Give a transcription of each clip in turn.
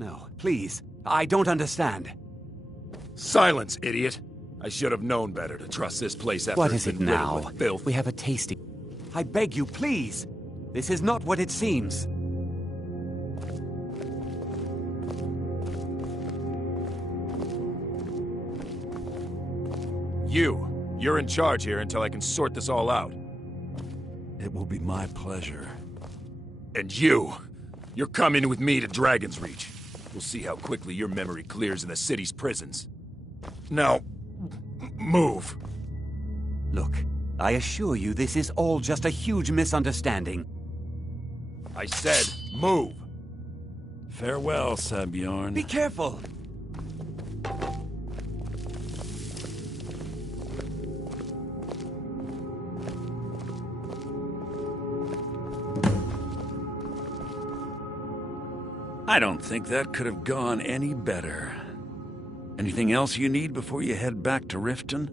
No, please. I don't understand. Silence, idiot! I should have known better to trust this place after What it's is it been riddled now? with filth. We have a tasting. I beg you, please! This is not what it seems. You're in charge here until I can sort this all out. It will be my pleasure. And you're coming with me to Dragon's Reach. We'll see how quickly your memory clears in the city's prisons. Now, move. Look, I assure you this is all just a huge misunderstanding. I said, move. Farewell, Sabjorn. Be careful! I don't think that could have gone any better. Anything else you need before you head back to Riften?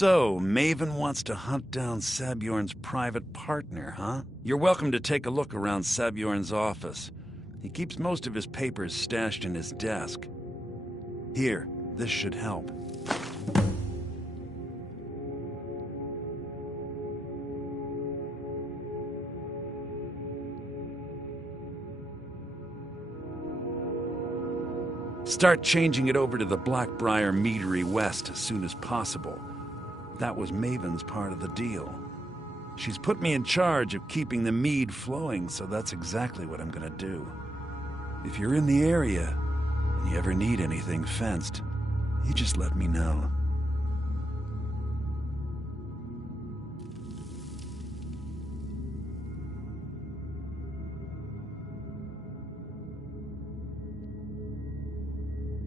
So, Maven wants to hunt down Sabjorn's private partner, huh? You're welcome to take a look around Sabjorn's office. He keeps most of his papers stashed in his desk. Here, this should help. Start changing it over to the Blackbriar Meadery West as soon as possible. That was Maven's part of the deal. She's put me in charge of keeping the mead flowing, so that's exactly what I'm gonna do. If you're in the area, and you ever need anything fenced, you just let me know.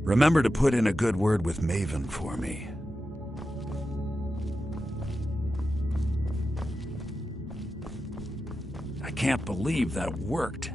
Remember to put in a good word with Maven for me. I can't believe that worked.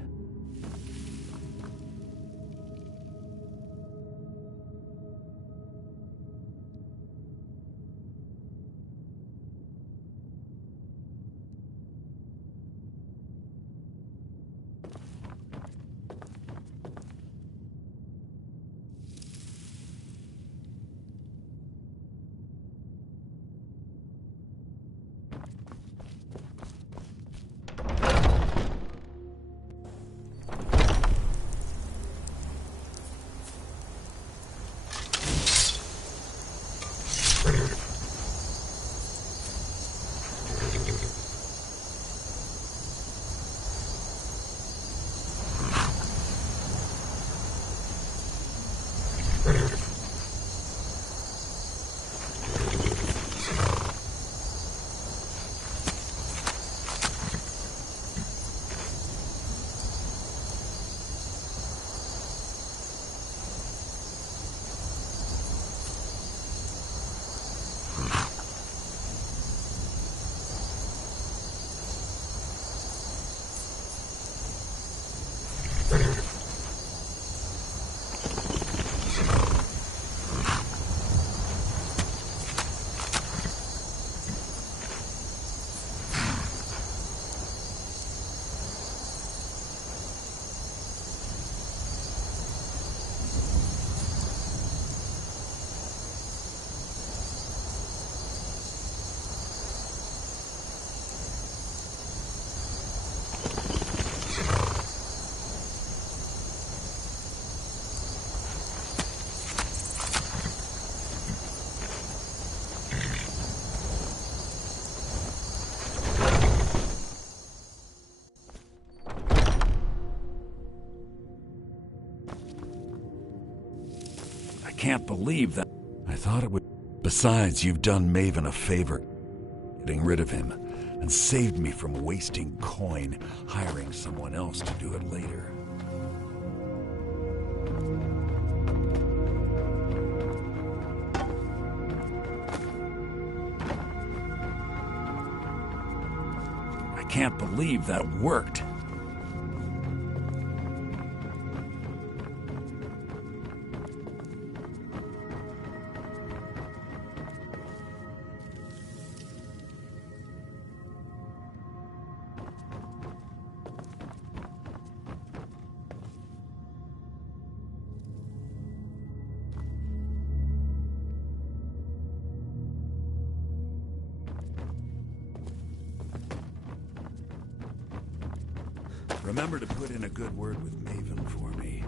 Can't believe that. I thought it would. Besides, you've done Maven a favor, getting rid of him, and saved me from wasting coin hiring someone else to do it later. I can't believe that worked. Remember to put in a good word with Maven for me.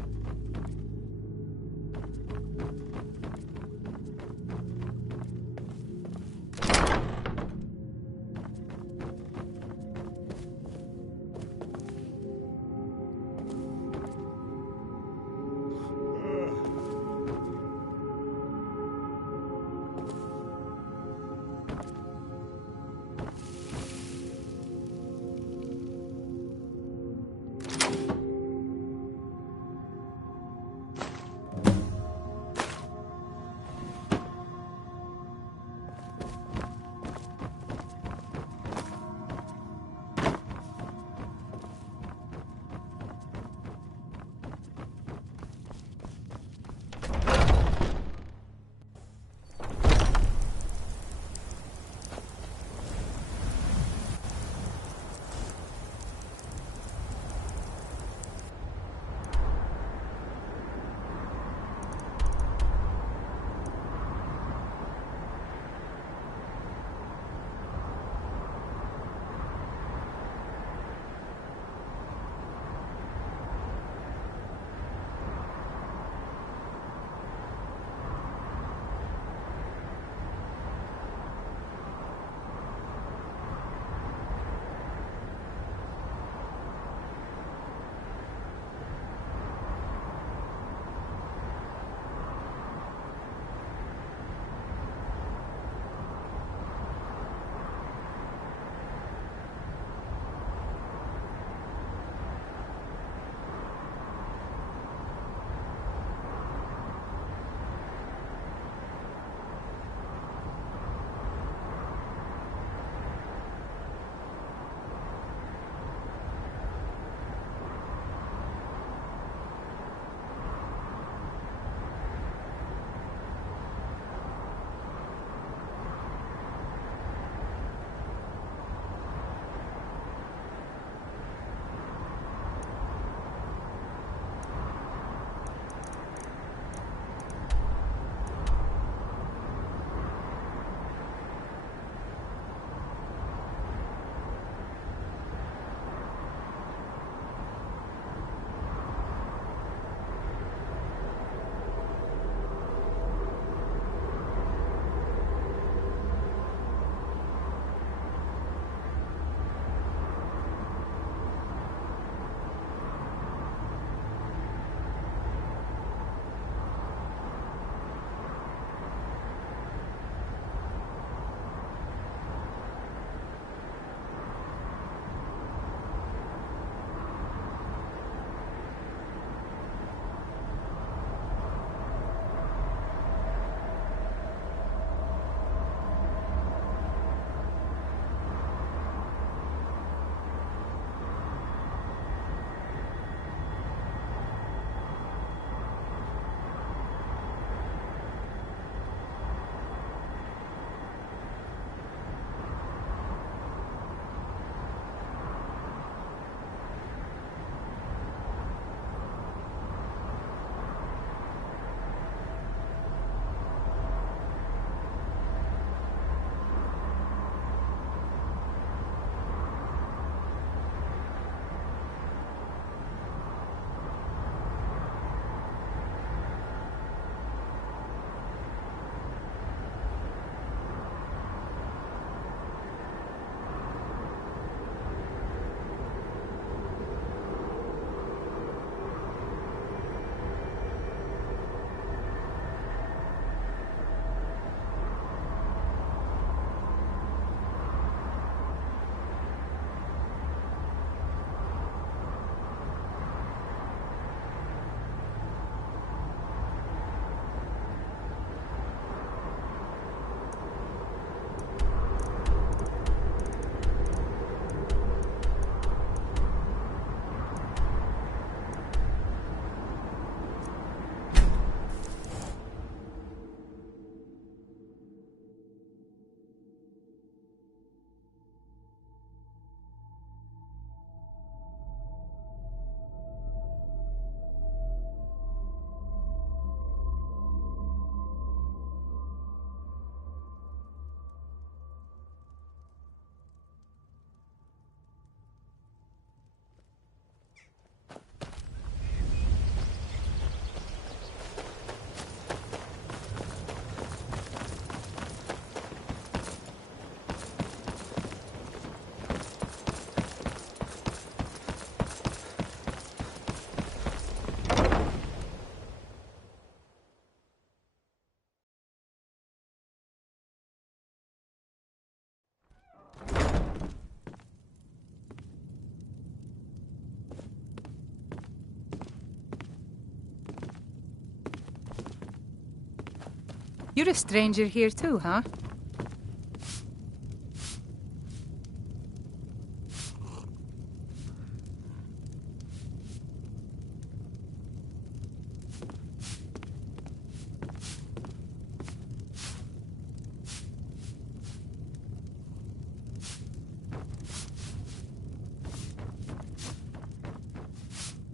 You're a stranger here too, huh?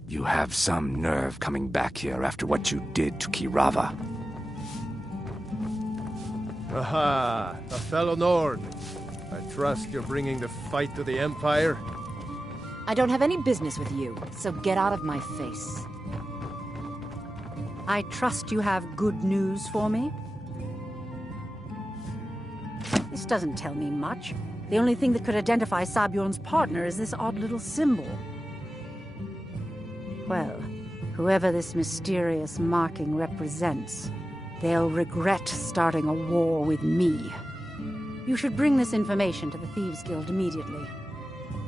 You have some nerve coming back here after what you did to Kirava. Aha, a fellow Nord. I trust you're bringing the fight to the Empire. I don't have any business with you, so get out of my face. I trust you have good news for me? This doesn't tell me much. The only thing that could identify Sabjorn's partner is this odd little symbol. Well, whoever this mysterious marking represents, they'll regret starting a war with me. You should bring this information to the Thieves' Guild immediately.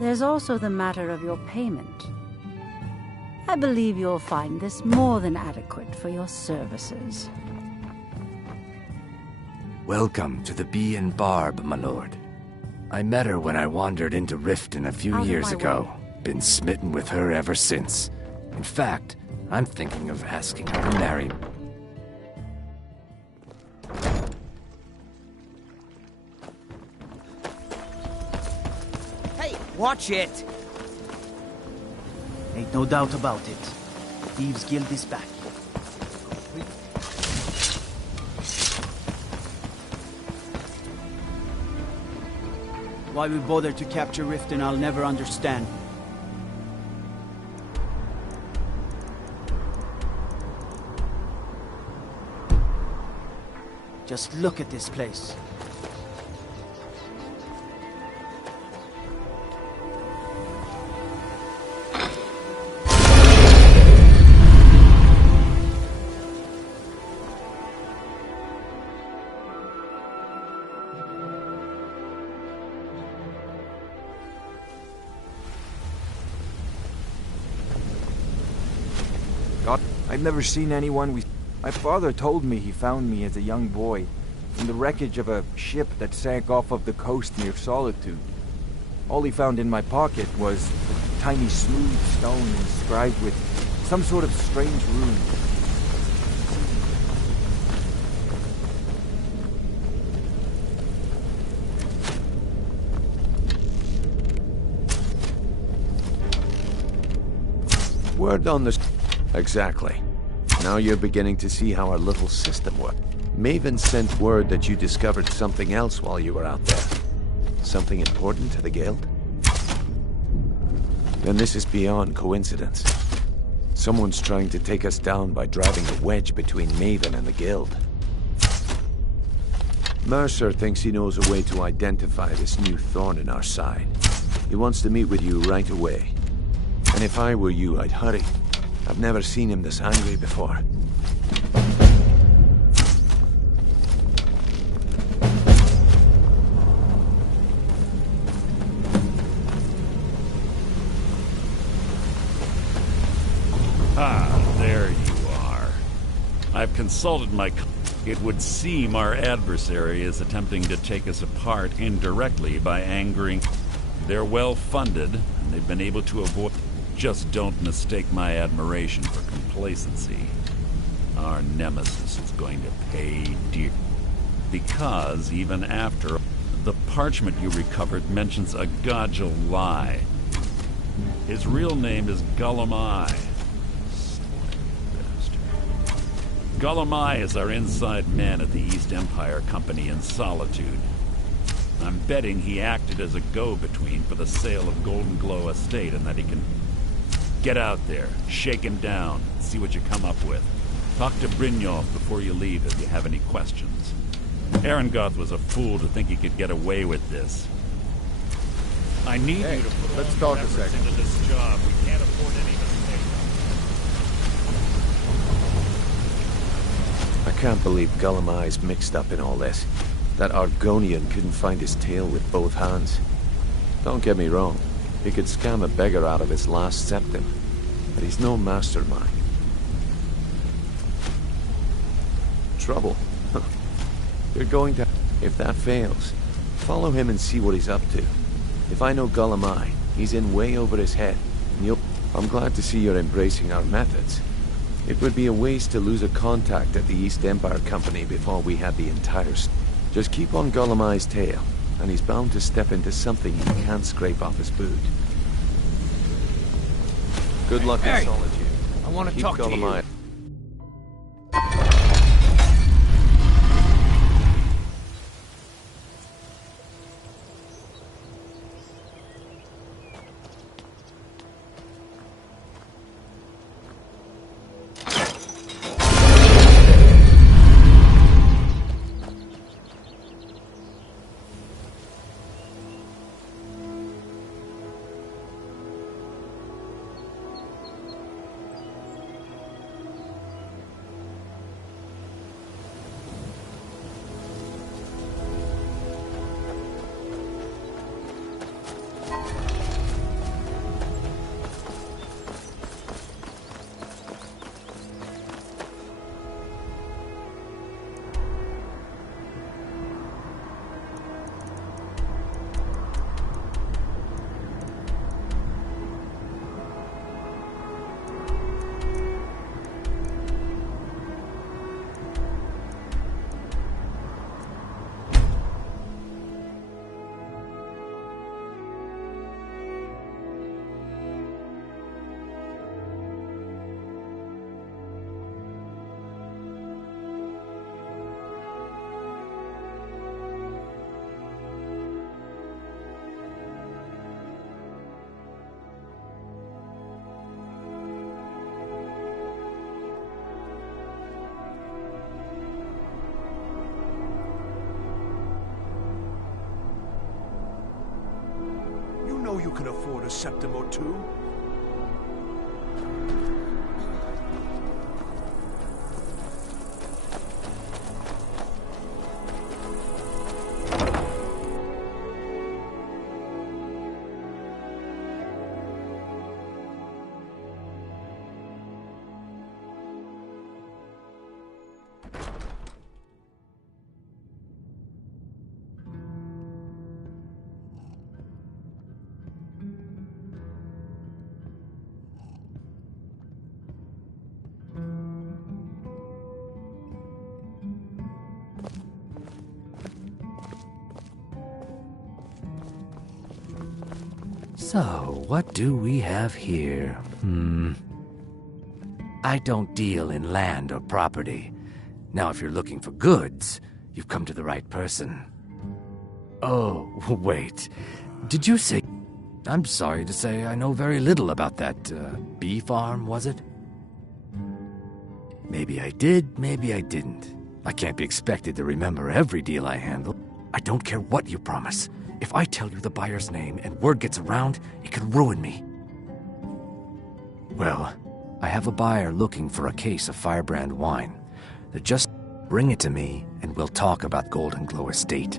There's also the matter of your payment. I believe you'll find this more than adequate for your services. Welcome to the Bee and Barb, my lord. I met her when I wandered into Riften a few years ago. Been smitten with her ever since. In fact, I'm thinking of asking her to marry me. Hey, watch it! Ain't no doubt about it. Thieves' Guild is back. Why we bother to capture Riften, I'll never understand. Just look at this place. God, I've never seen anyone with... My father told me he found me as a young boy in the wreckage of a ship that sank off of the coast near Solitude. All he found in my pocket was a tiny smooth stone inscribed with some sort of strange rune. Word on this... Exactly. Now you're beginning to see how our little system works. Maven sent word that you discovered something else while you were out there. Something important to the Guild? Then this is beyond coincidence. Someone's trying to take us down by driving a wedge between Maven and the Guild. Mercer thinks he knows a way to identify this new thorn in our side. He wants to meet with you right away. And if I were you, I'd hurry. I've never seen him this angry before. Ah, there you are. I've consulted my... It would seem our adversary is attempting to take us apart indirectly by angering... They're well-funded, and they've been able to avoid... Just don't mistake my admiration for complacency. Our nemesis is going to pay dear. Because, even after... The parchment you recovered mentions a Godjal lie. His real name is Gullumai. Gullumai is our inside man at the East Empire Company in Solitude. I'm betting he acted as a go-between for the sale of Golden Glow Estate and that he can... Get out there, shake him down, see what you come up with. Talk to Brynjolf before you leave if you have any questions. Arengoth was a fool to think he could get away with this. I need you to put let's all talk your a efforts second. into this job. We can't afford any mistakes. I can't believe Gullumai's mixed up in all this. That Argonian couldn't find his tail with both hands. Don't get me wrong. He could scam a beggar out of his last septim, but he's no mastermind. Trouble? You're going to... If that fails, follow him and see what he's up to. If I know Gulamai, he's in way over his head. And you'll... I'm glad to see you're embracing our methods. It would be a waste to lose a contact at the East Empire Company before we had the entire... Just keep on Gulamai's tail, and he's bound to step into something he can't scrape off his boot. Good luck in solitude. I want to Keep talk to Gulamai. you. You can afford a septim or two. So, what do we have here? I don't deal in land or property. Now, if you're looking for goods, you've come to the right person. Oh, wait. Did you say... I'm sorry to say I know very little about that, bee farm, was it? Maybe I did, maybe I didn't. I can't be expected to remember every deal I handle. I don't care what you promise. If I tell you the buyer's name and word gets around, it could ruin me. Well, I have a buyer looking for a case of Firebrand wine. They just bring it to me, and we'll talk about Golden Glow Estate.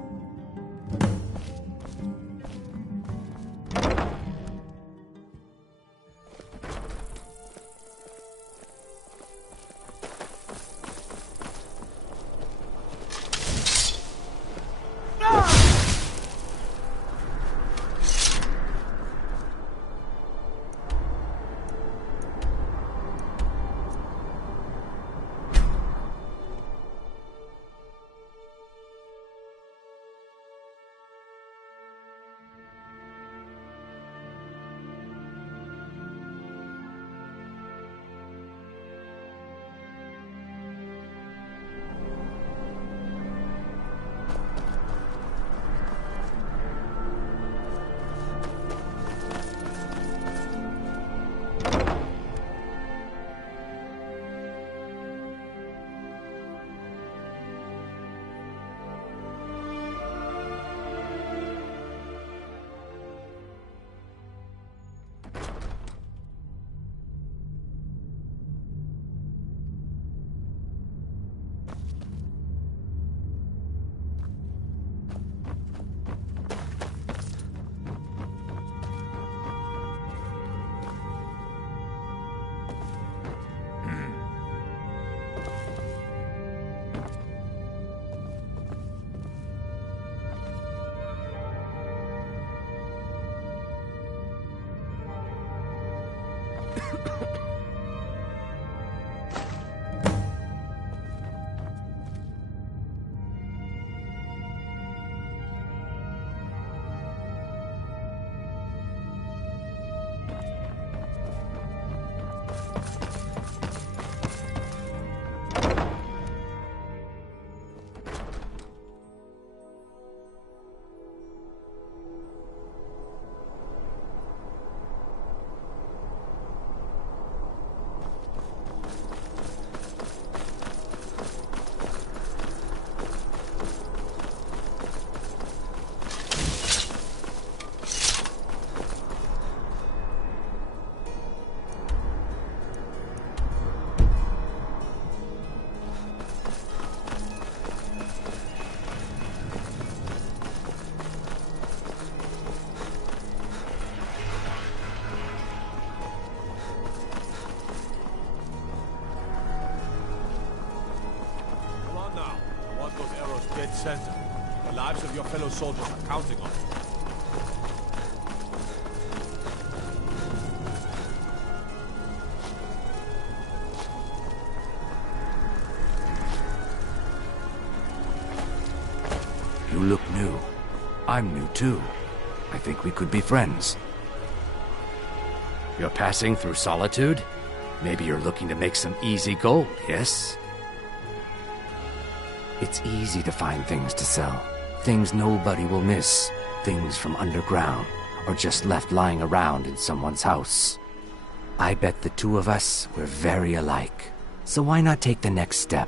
dead center. The lives of your fellow soldiers are counting on it. You look new. I'm new too. I think we could be friends. You're passing through Solitude? Maybe you're looking to make some easy gold, yes? It's easy to find things to sell. Things nobody will miss. Things from underground, or just left lying around in someone's house. I bet the two of us were very alike. So why not take the next step?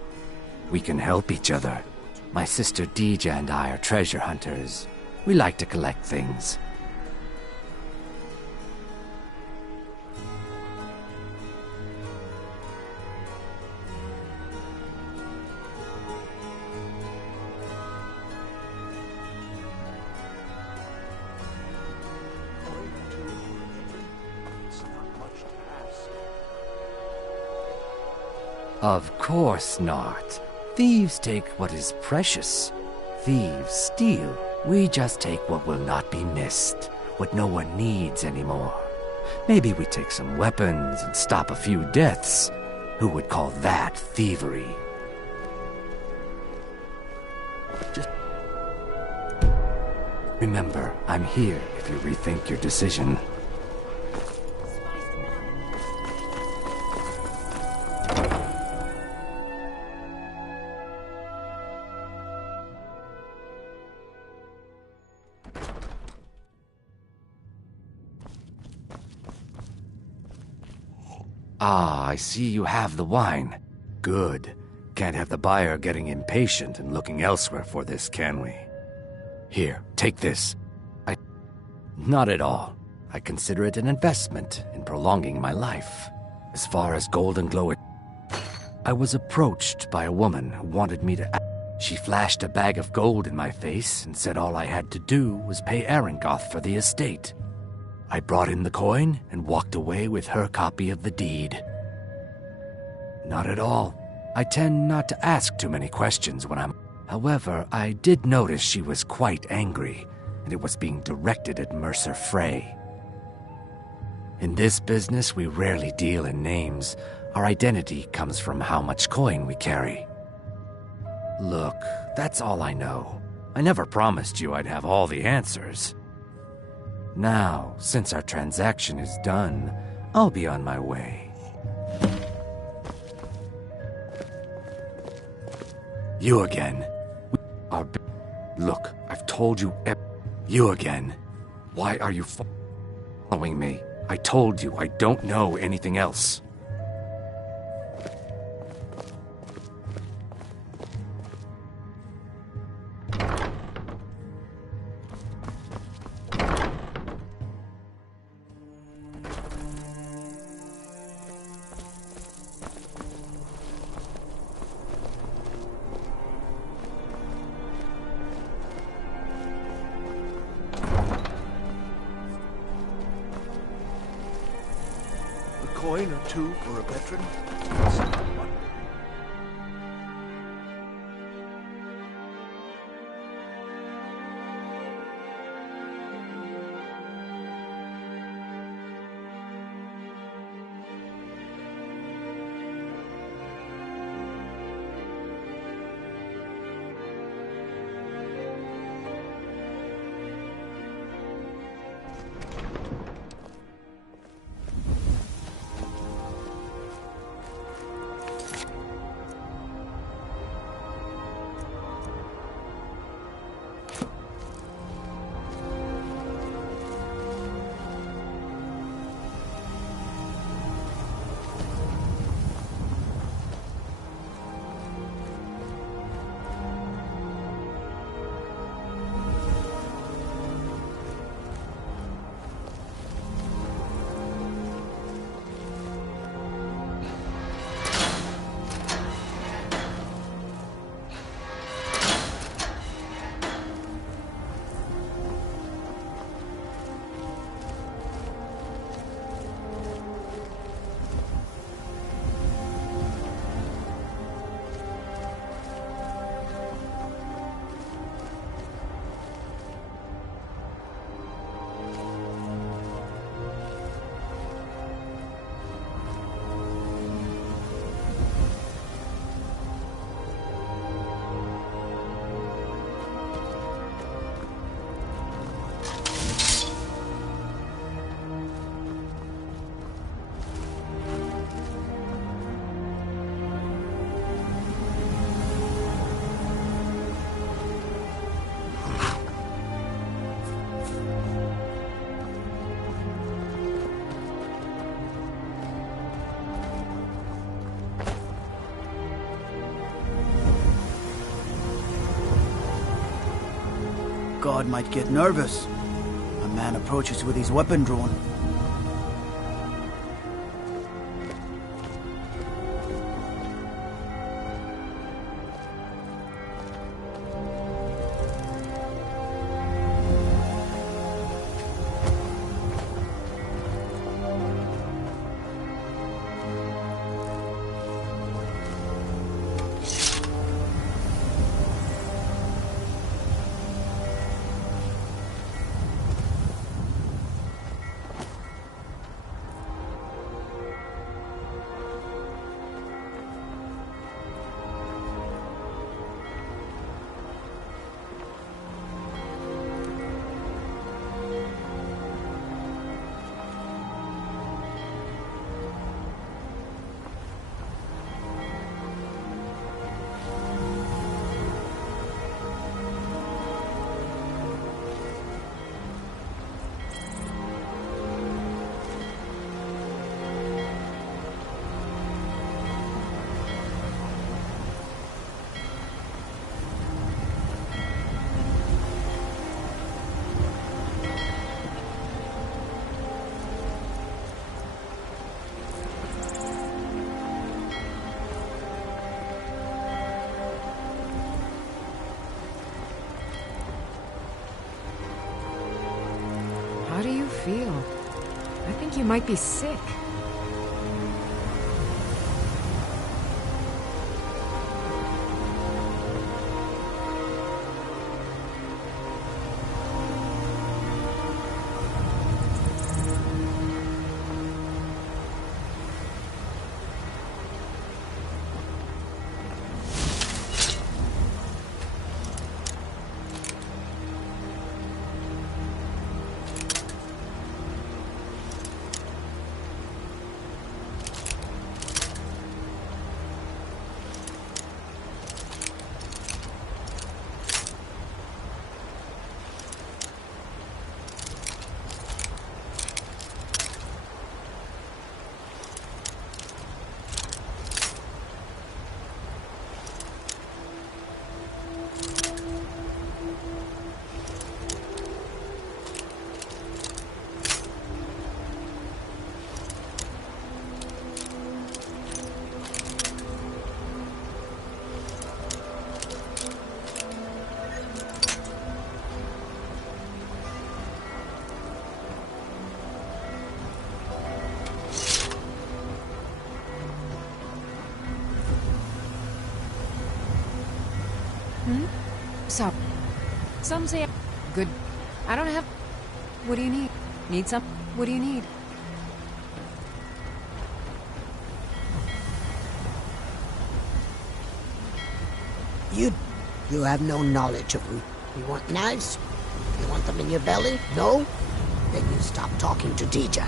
We can help each other. My sister Deja and I are treasure hunters. We like to collect things. Of course not. Thieves take what is precious. Thieves steal. We just take what will not be missed, what no one needs anymore. Maybe we take some weapons and stop a few deaths. Who would call that thievery? Just remember, I'm here if you rethink your decision. Ah, I see you have the wine. Good. Can't have the buyer getting impatient and looking elsewhere for this, can we? Here, take this. Not at all. I consider it an investment in prolonging my life. As far as Golden Glow, I was approached by a woman who wanted me to... She flashed a bag of gold in my face and said all I had to do was pay Arangoth for the estate. I brought in the coin and walked away with her copy of the deed. Not at all. I tend not to ask too many questions when I'm... However, I did notice she was quite angry, and it was being directed at Mercer Frey. In this business, we rarely deal in names. Our identity comes from how much coin we carry. Look, that's all I know. I never promised you I'd have all the answers. Now, since our transaction is done, I'll be on my way. You again. Look, I've told you You again. Why are you following me? I told you I don't know anything else. Coin or two for a veteran? god might get nervous. A man approaches with his weapon drawn. How do you feel? I think you might be sick. So, some say good. I don't have. What do you need? Need some? What do you need? You have no knowledge of me. You want knives? You want them in your belly? No? Then you stop talking to Dija.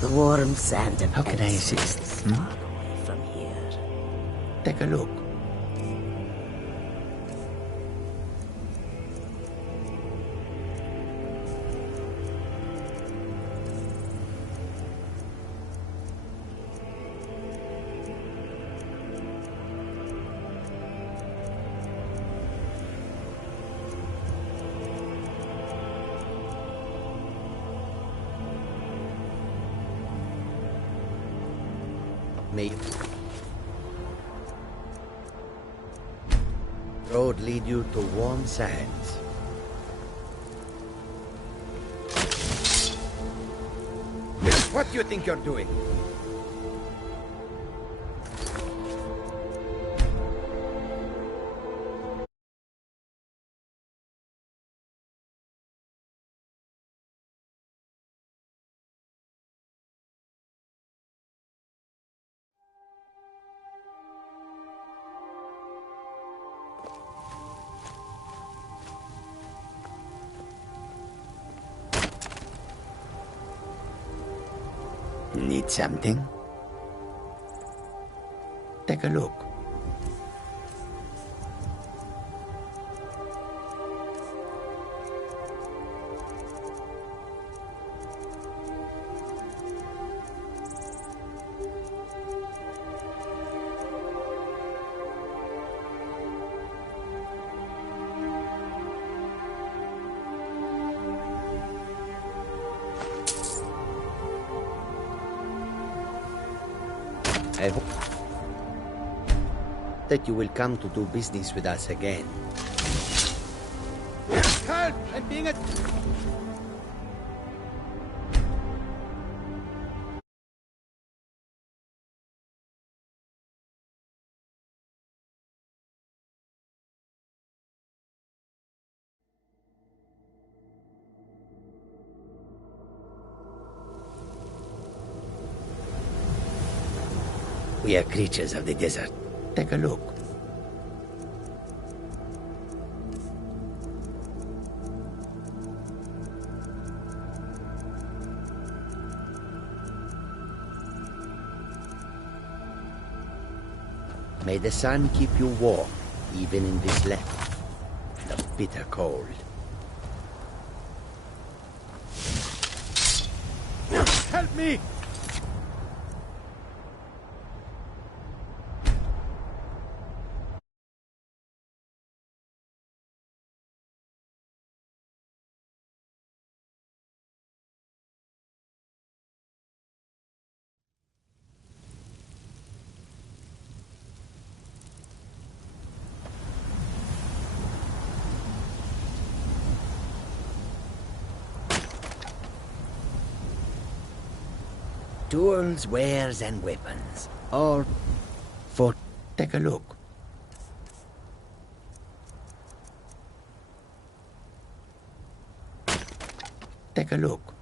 The warm sand and how can I assist? from here. Take a look. Me. Road lead you to warm sands. What do you think you're doing? Need something? Take a look. I hope that you will come to do business with us again. Help! I'm being We are creatures of the desert. Take a look. May the sun keep you warm, even in this land of bitter cold. Help me! Tools, wares, and weapons. All for... Take a look. Take a look.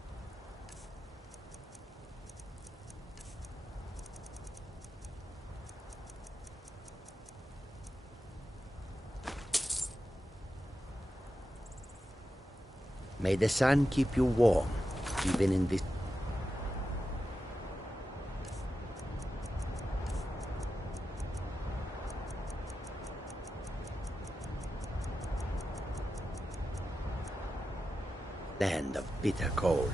May the sun keep you warm, even in this... land of bitter cold.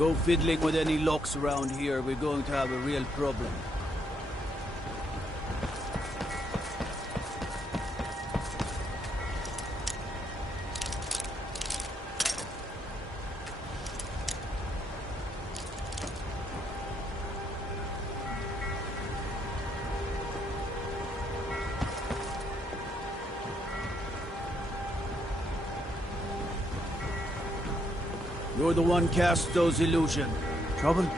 Go fiddling with any locks around here, we're going to have a real problem. You're the one cast those illusions. Trouble?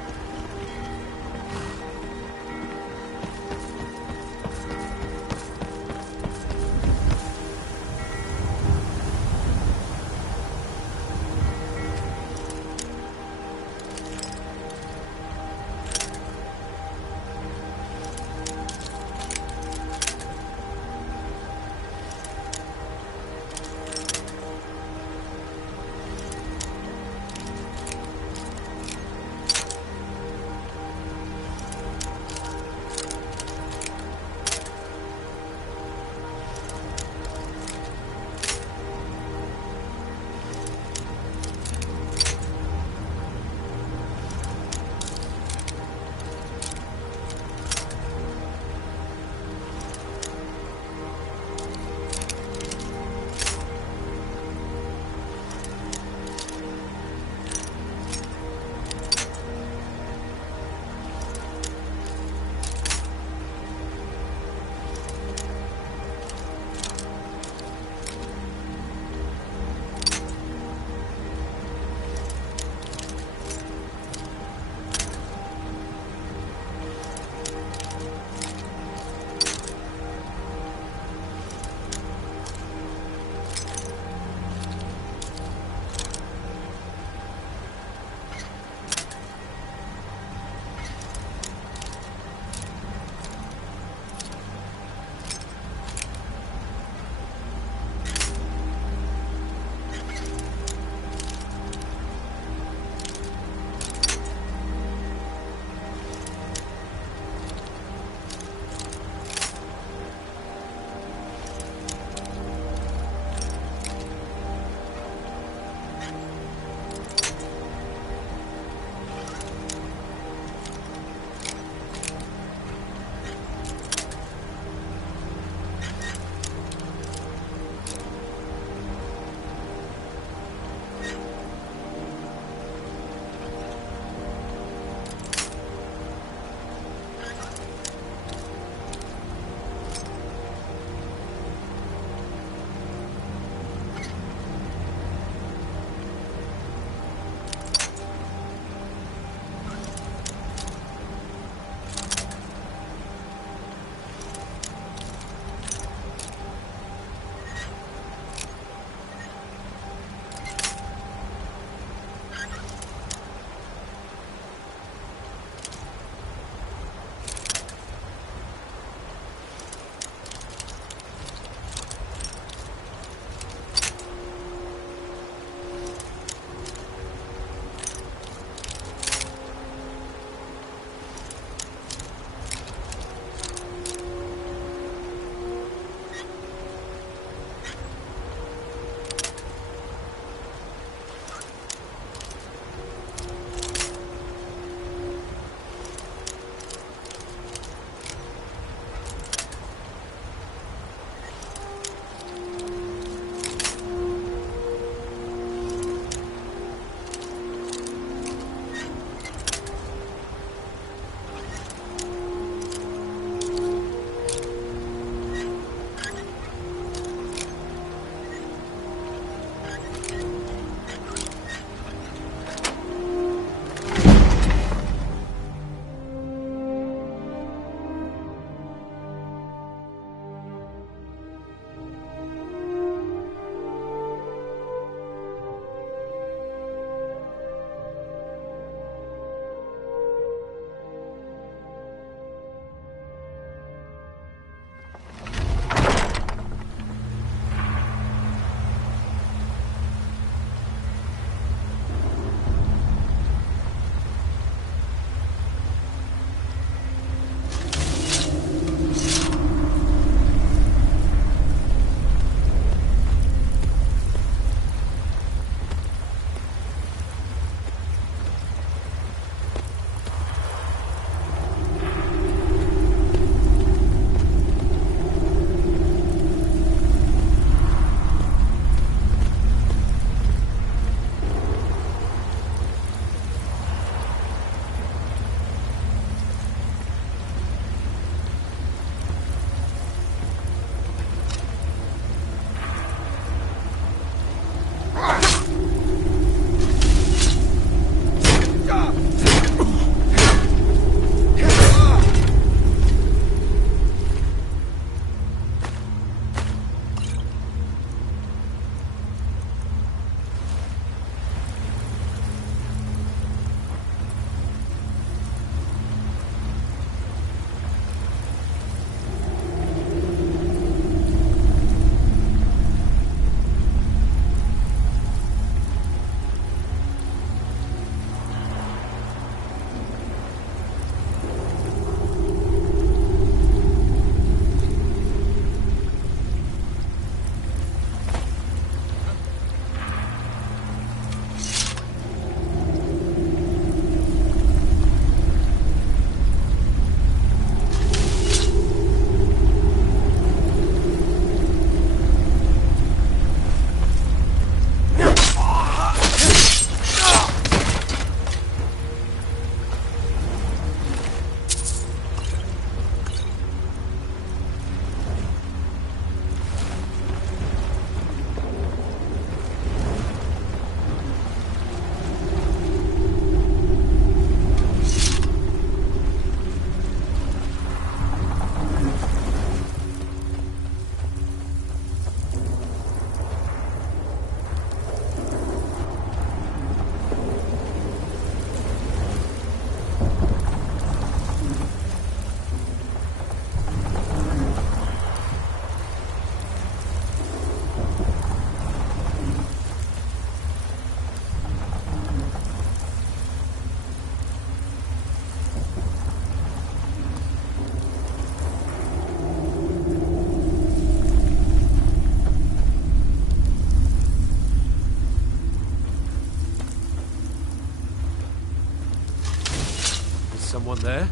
there?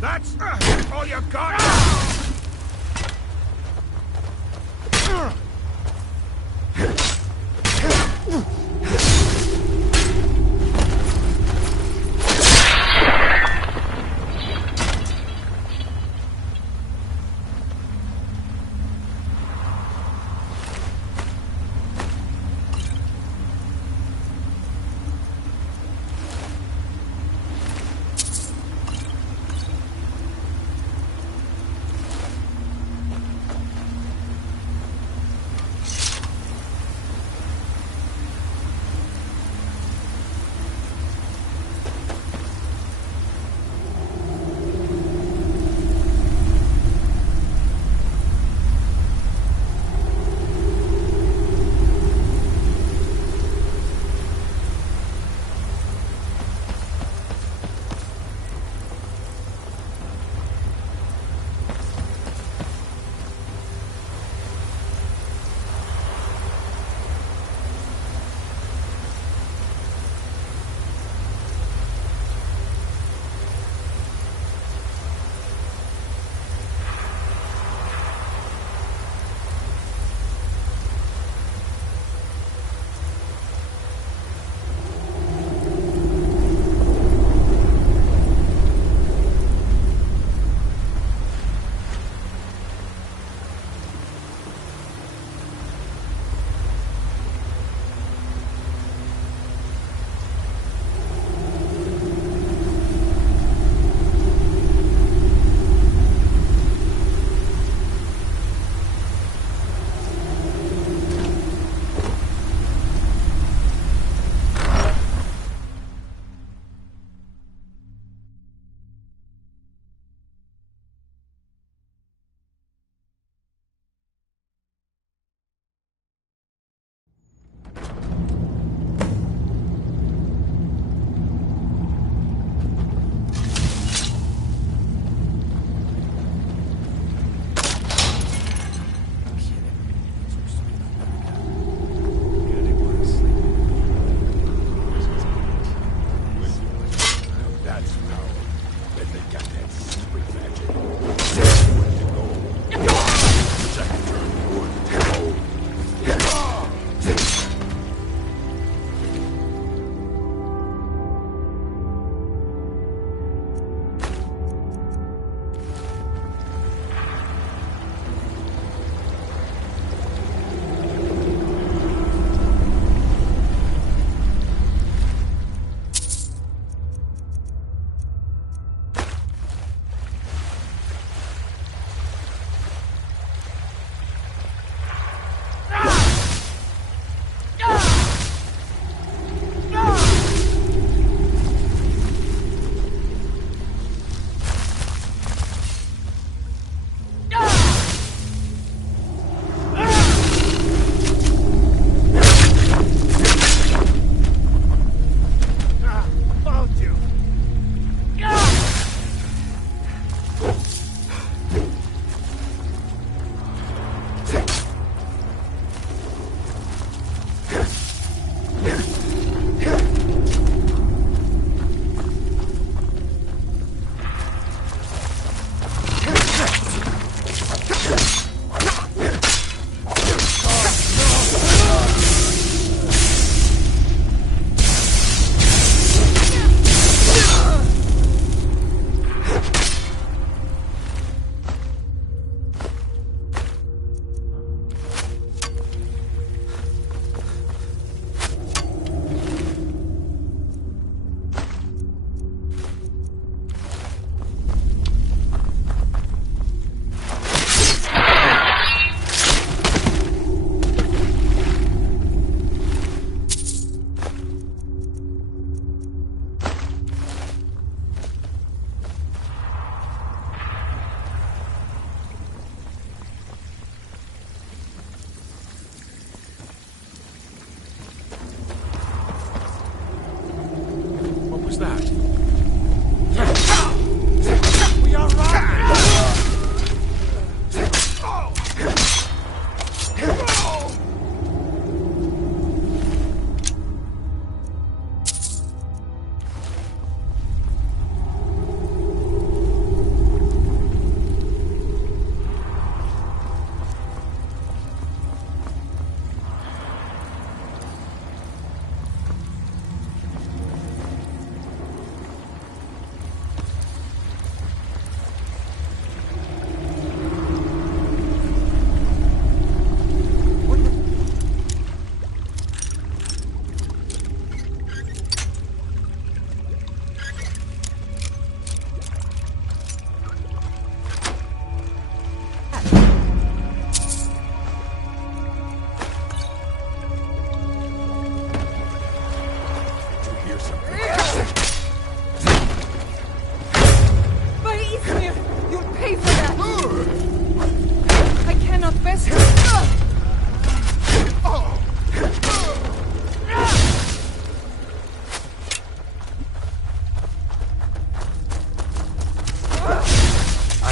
That's all you got?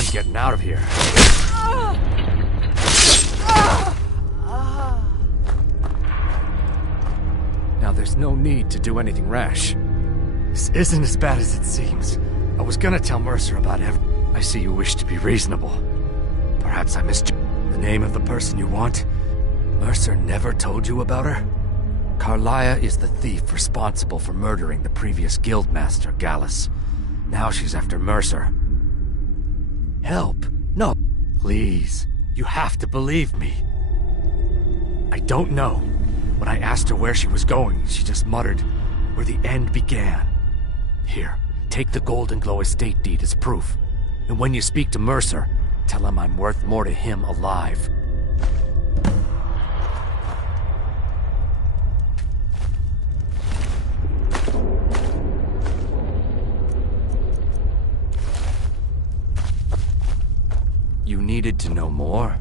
I'm getting out of here. Now there's no need to do anything rash. This isn't as bad as it seems. I was gonna tell Mercer about it. I see you wish to be reasonable. Perhaps I missed the name of the person you want. Mercer never told you about her? Carlia is the thief responsible for murdering the previous guildmaster, Gallus. Now she's after Mercer. Help? No. Please. You have to believe me. I don't know. When I asked her where she was going, she just muttered, where the end began. Here, take the Golden Glow estate deed as proof. And when you speak to Mercer, tell him I'm worth more to him alive. You needed to know more?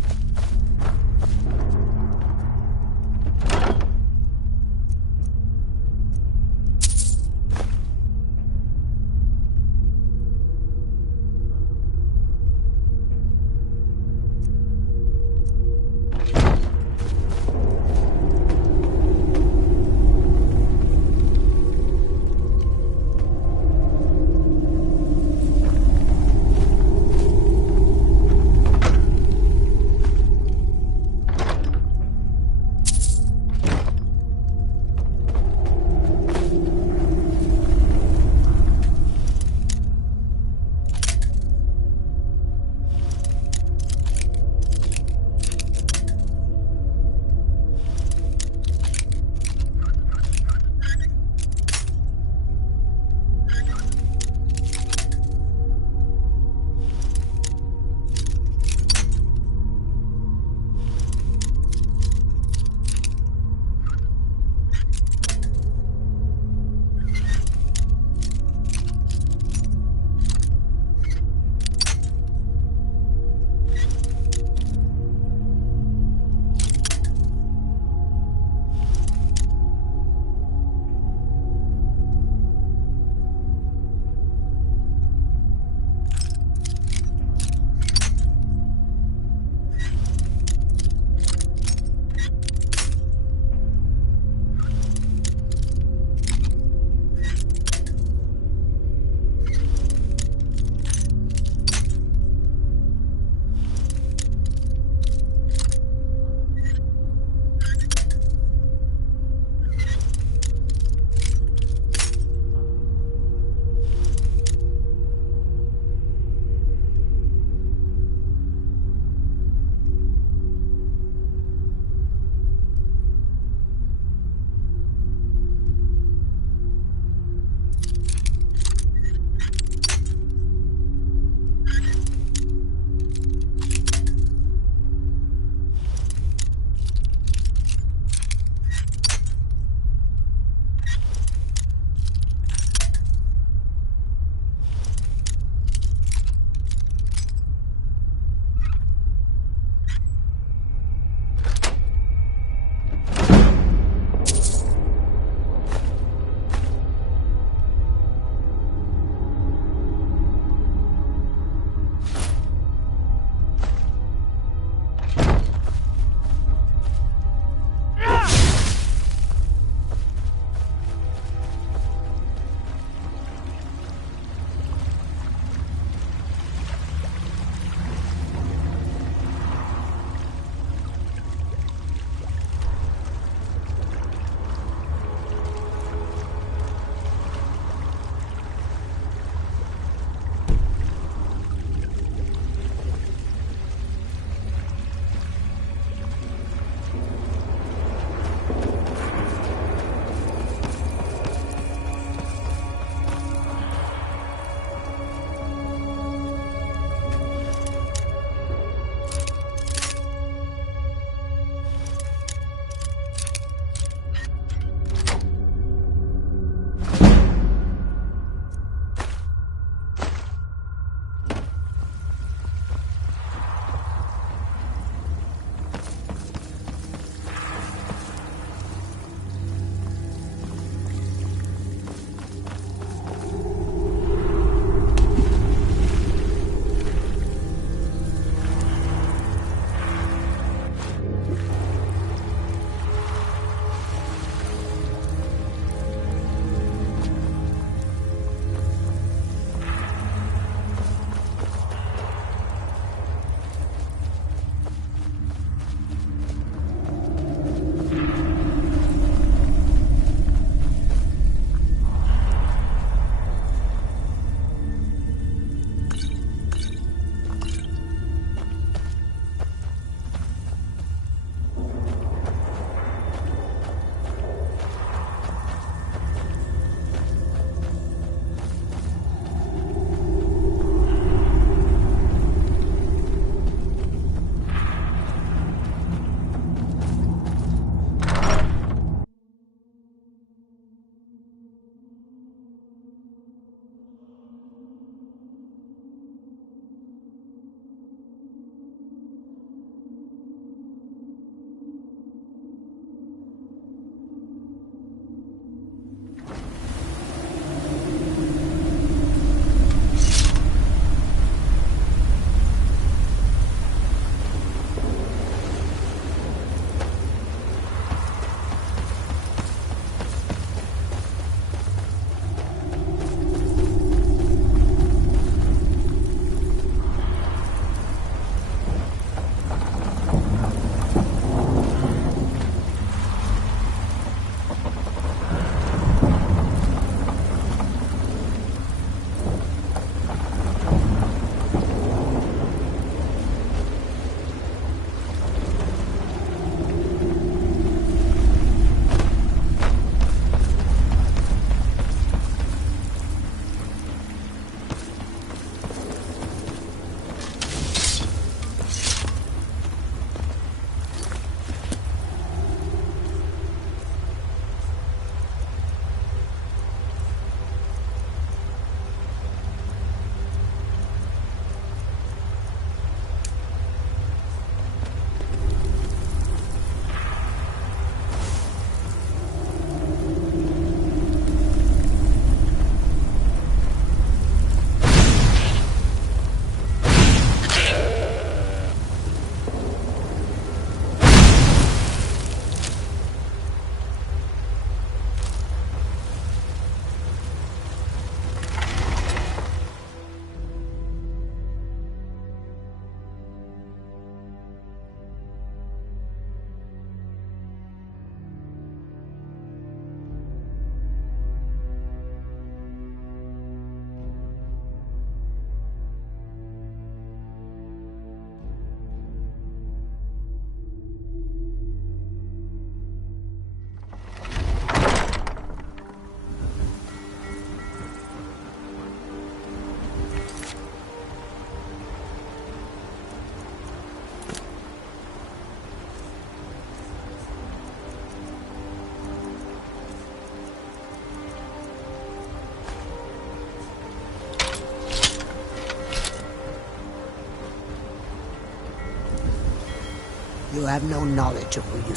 You have no knowledge of who you...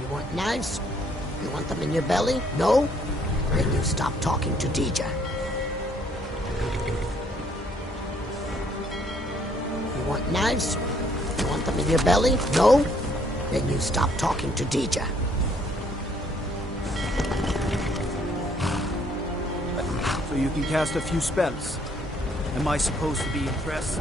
You want knives? You want them in your belly? No? Then you stop talking to Deja. You want knives? You want them in your belly? No? Then you stop talking to Deja. So you can cast a few spells. Am I supposed to be impressed?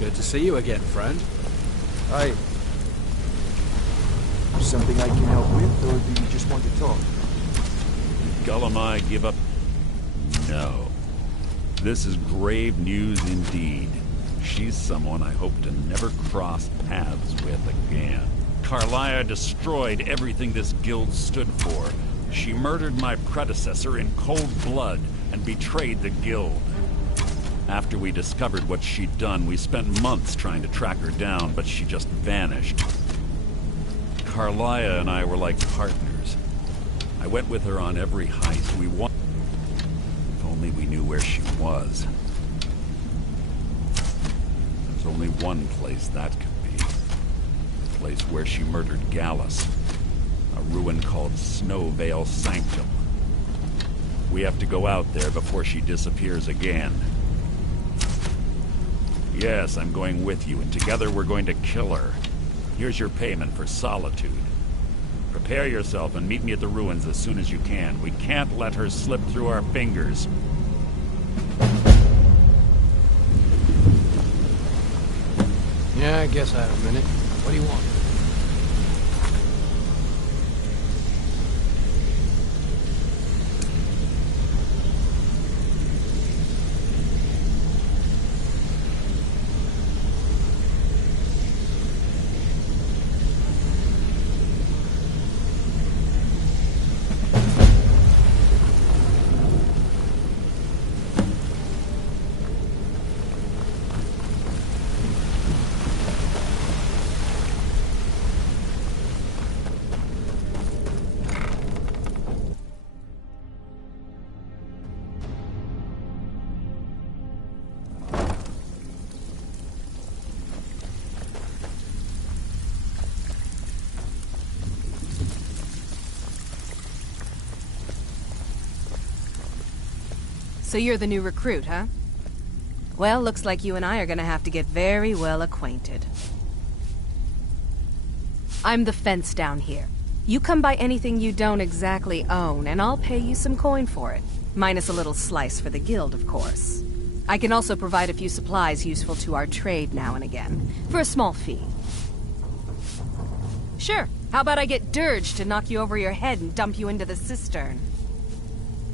Good to see you again, friend. Hi. Something I can help with, or do you just want to talk? Gullamai give up? No. This is grave news indeed. She's someone I hope to never cross paths with again. Carlia destroyed everything this guild stood for. She murdered my predecessor in cold blood and betrayed the guild. After we discovered what she'd done, we spent months trying to track her down, but she just vanished. Carlia and I were like partners. I went with her on every heist we won. If only we knew where she was. There's only one place that could be. The place where she murdered Gallus. A ruin called Snowvale Sanctum. We have to go out there before she disappears again. Yes, I'm going with you, and together we're going to kill her. Here's your payment for solitude. Prepare yourself and meet me at the ruins as soon as you can. We can't let her slip through our fingers. Yeah, I guess I have a minute. What do you want? So you're the new recruit, huh? Well, looks like you and I are gonna have to get very well acquainted. I'm the fence down here. You come by anything you don't exactly own, and I'll pay you some coin for it. Minus a little slice for the guild, of course. I can also provide a few supplies useful to our trade now and again, for a small fee. Sure, how about I get Dirge to knock you over your head and dump you into the cistern?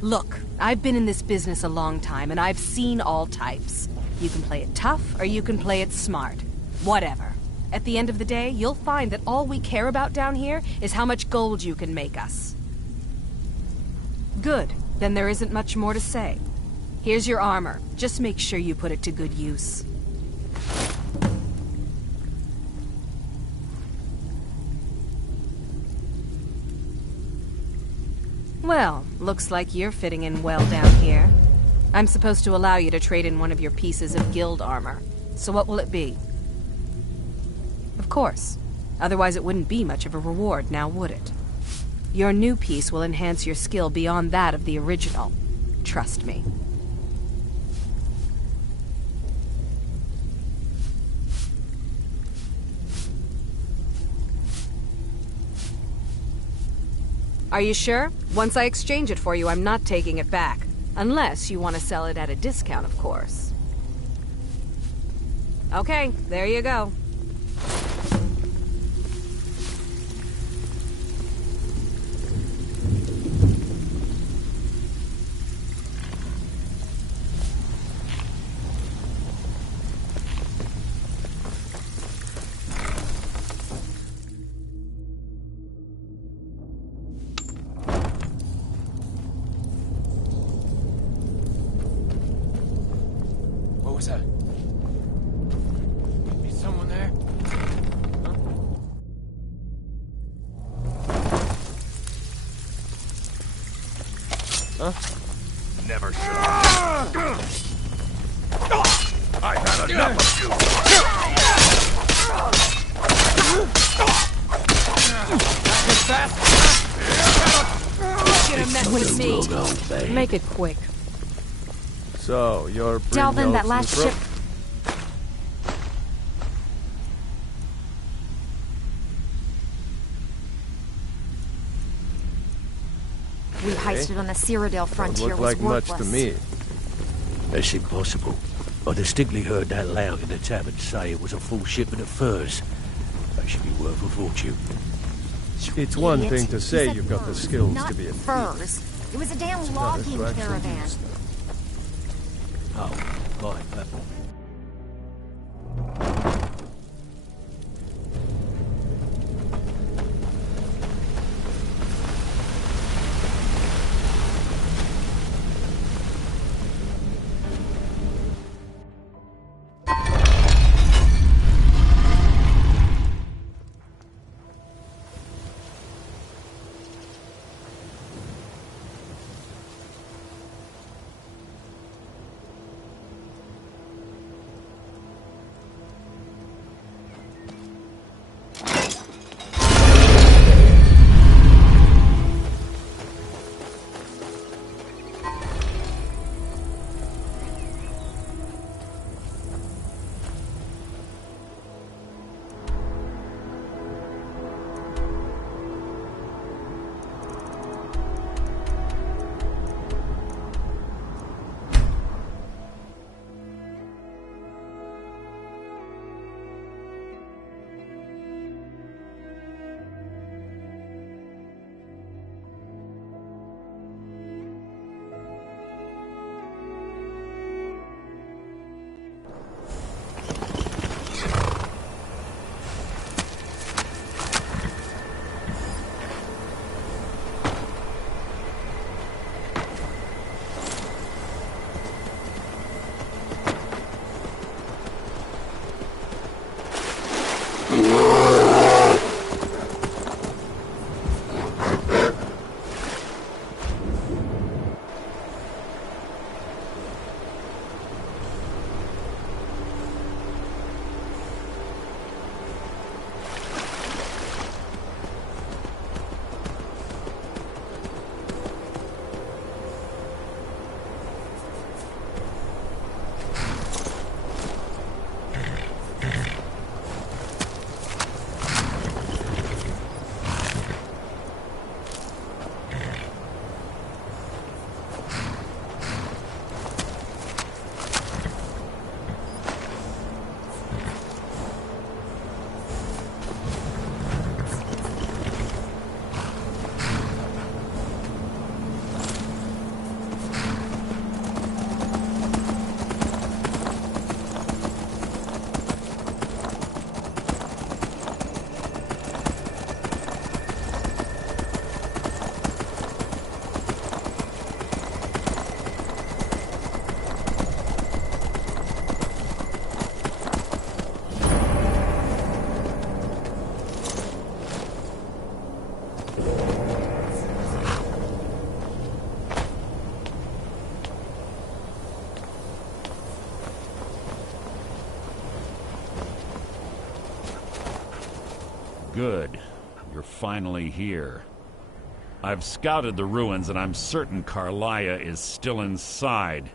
Look, I've been in this business a long time, and I've seen all types. You can play it tough, or you can play it smart. Whatever. At the end of the day, you'll find that all we care about down here is how much gold you can make us. Good. Then there isn't much more to say. Here's your armor. Just make sure you put it to good use. Well, looks like you're fitting in well down here. I'm supposed to allow you to trade in one of your pieces of guild armor. So what will it be? Of course. Otherwise it wouldn't be much of a reward, now would it? Your new piece will enhance your skill beyond that of the original. Trust me. Are you sure? Once I exchange it for you, I'm not taking it back. Unless you want to sell it at a discount, of course. Okay, there you go. What was that? Is someone there? Huh? Never should have. I've had enough of you. Should have met with me. Make it quick. So, you're Delvin, that last ship. We heisted on the Cyrodiil frontier. Don't look like was much worthless. to me. That's impossible. I distinctly heard that lout in the tavern say it was a full shipment of furs. That should be worth a fortune. It's one thing to say you've got the skills Not to be a thief. furs. It was a damn It's another logging to actually caravan. use them. Oh, right, that. Good. You're finally here. I've scouted the ruins and I'm certain Carlia is still inside.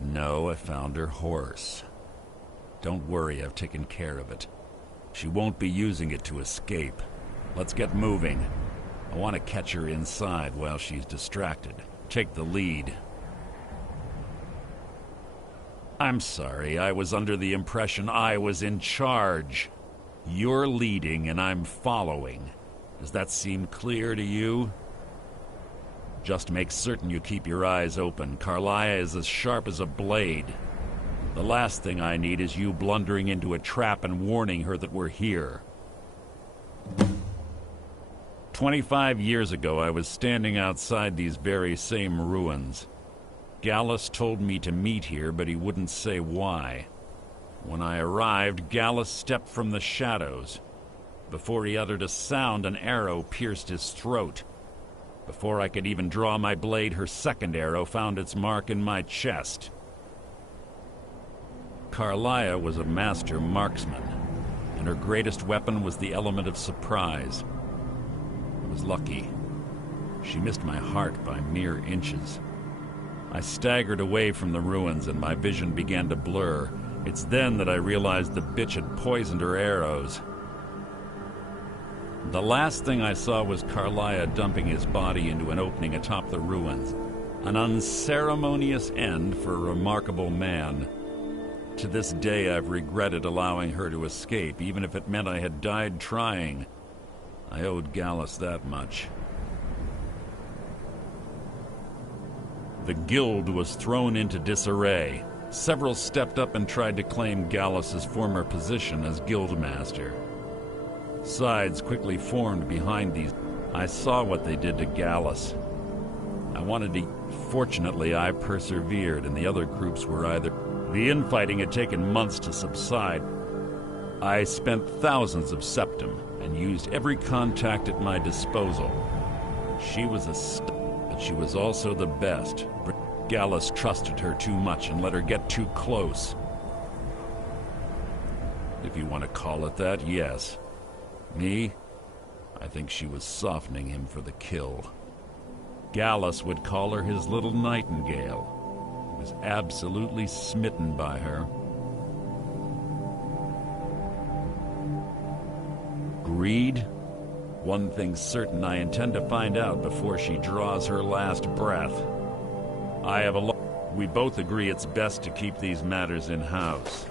No, I found her horse. Don't worry, I've taken care of it. She won't be using it to escape. Let's get moving. I want to catch her inside while she's distracted. Take the lead. I'm sorry, I was under the impression I was in charge. You're leading and I'm following. Does that seem clear to you? Just make certain you keep your eyes open. Carlia is as sharp as a blade. The last thing I need is you blundering into a trap and warning her that we're here. 25 years ago, I was standing outside these very same ruins. Gallus told me to meet here, but he wouldn't say why. When I arrived, Gallus stepped from the shadows. Before he uttered a sound, an arrow pierced his throat. Before I could even draw my blade, her second arrow found its mark in my chest. Carlia was a master marksman, and her greatest weapon was the element of surprise. I was lucky. She missed my heart by mere inches. I staggered away from the ruins and my vision began to blur. It's then that I realized the bitch had poisoned her arrows. The last thing I saw was Carlia dumping his body into an opening atop the ruins. An unceremonious end for a remarkable man. To this day I've regretted allowing her to escape, even if it meant I had died trying. I owed Gallus that much. The guild was thrown into disarray. Several stepped up and tried to claim Gallus's former position as guildmaster. Sides quickly formed behind these. I saw what they did to Gallus. I wanted to... Fortunately, I persevered, and the other groups were either... The infighting had taken months to subside. I spent thousands of septum and used every contact at my disposal. She was but she was also the best. Gallus trusted her too much and let her get too close. If you want to call it that, yes. Me? I think she was softening him for the kill. Gallus would call her his little nightingale. He was absolutely smitten by her. Greed? One thing's certain, I intend to find out before she draws her last breath. We both agree it's best to keep these matters in-house.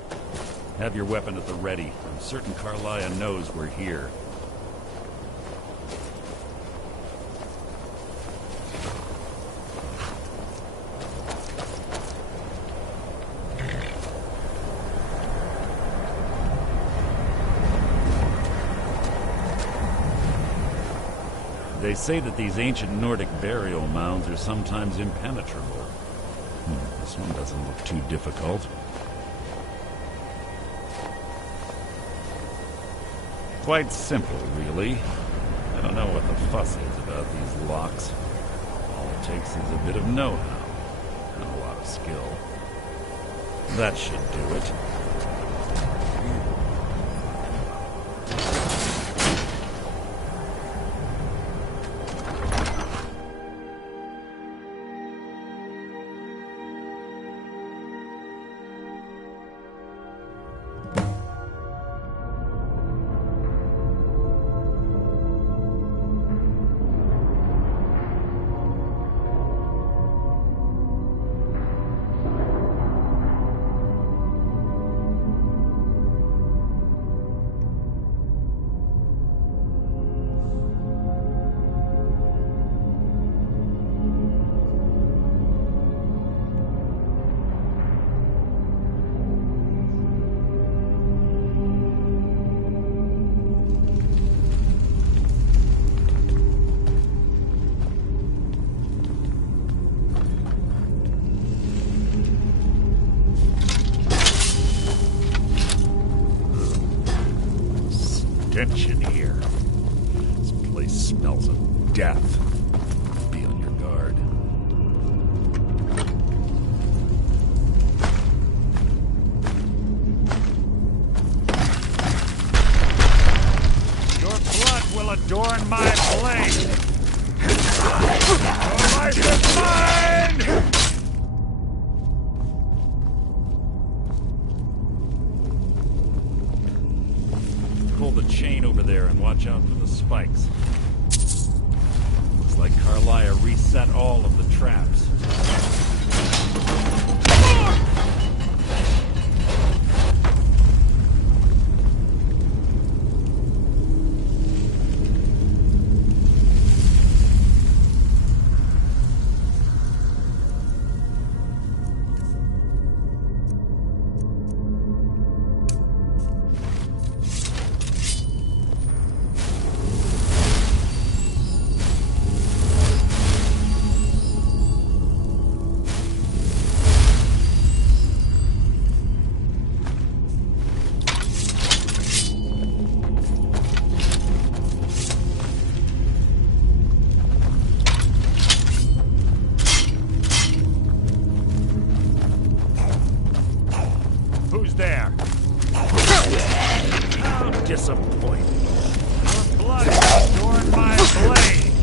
Have your weapon at the ready. I'm certain Carlia knows we're here. They say that these ancient Nordic burial mounds are sometimes impenetrable. This one doesn't look too difficult. Quite simple, really. I don't know what the fuss is about these locks. All it takes is a bit of know-how and a lot of skill. That should do it. Stench in here. This place smells of death. Be on your guard. Your blood will adorn my blade. Your life is mine! the chain over there and watch out for the spikes. Looks like Carlia reset all of the traps. Who's there? How disappointing. Your blood is stored my blade.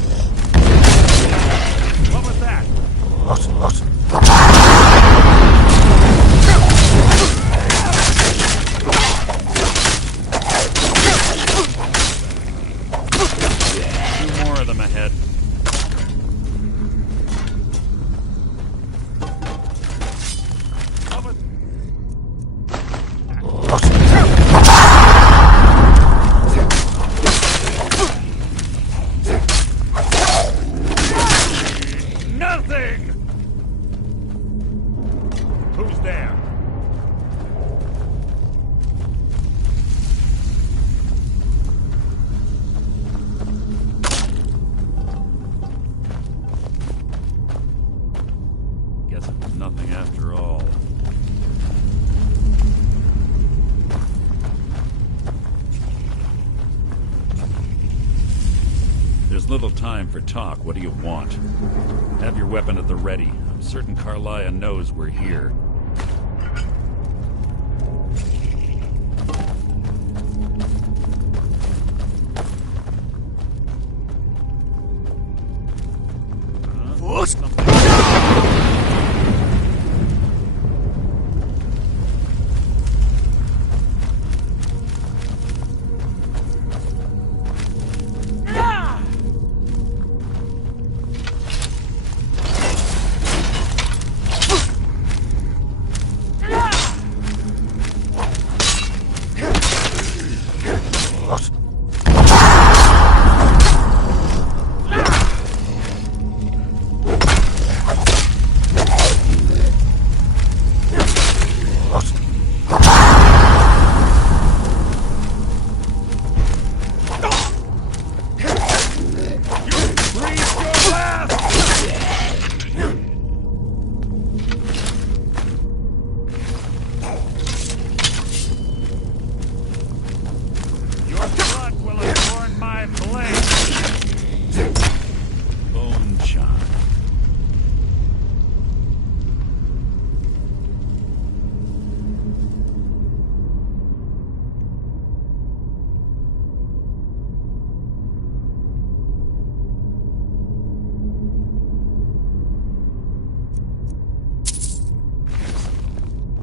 What was that? Two more of them ahead. Nothing! Who's there? Guess it was nothing after all. There's little time for talk. What do you want? Have your weapon at the ready. I'm certain Carlia knows we're here.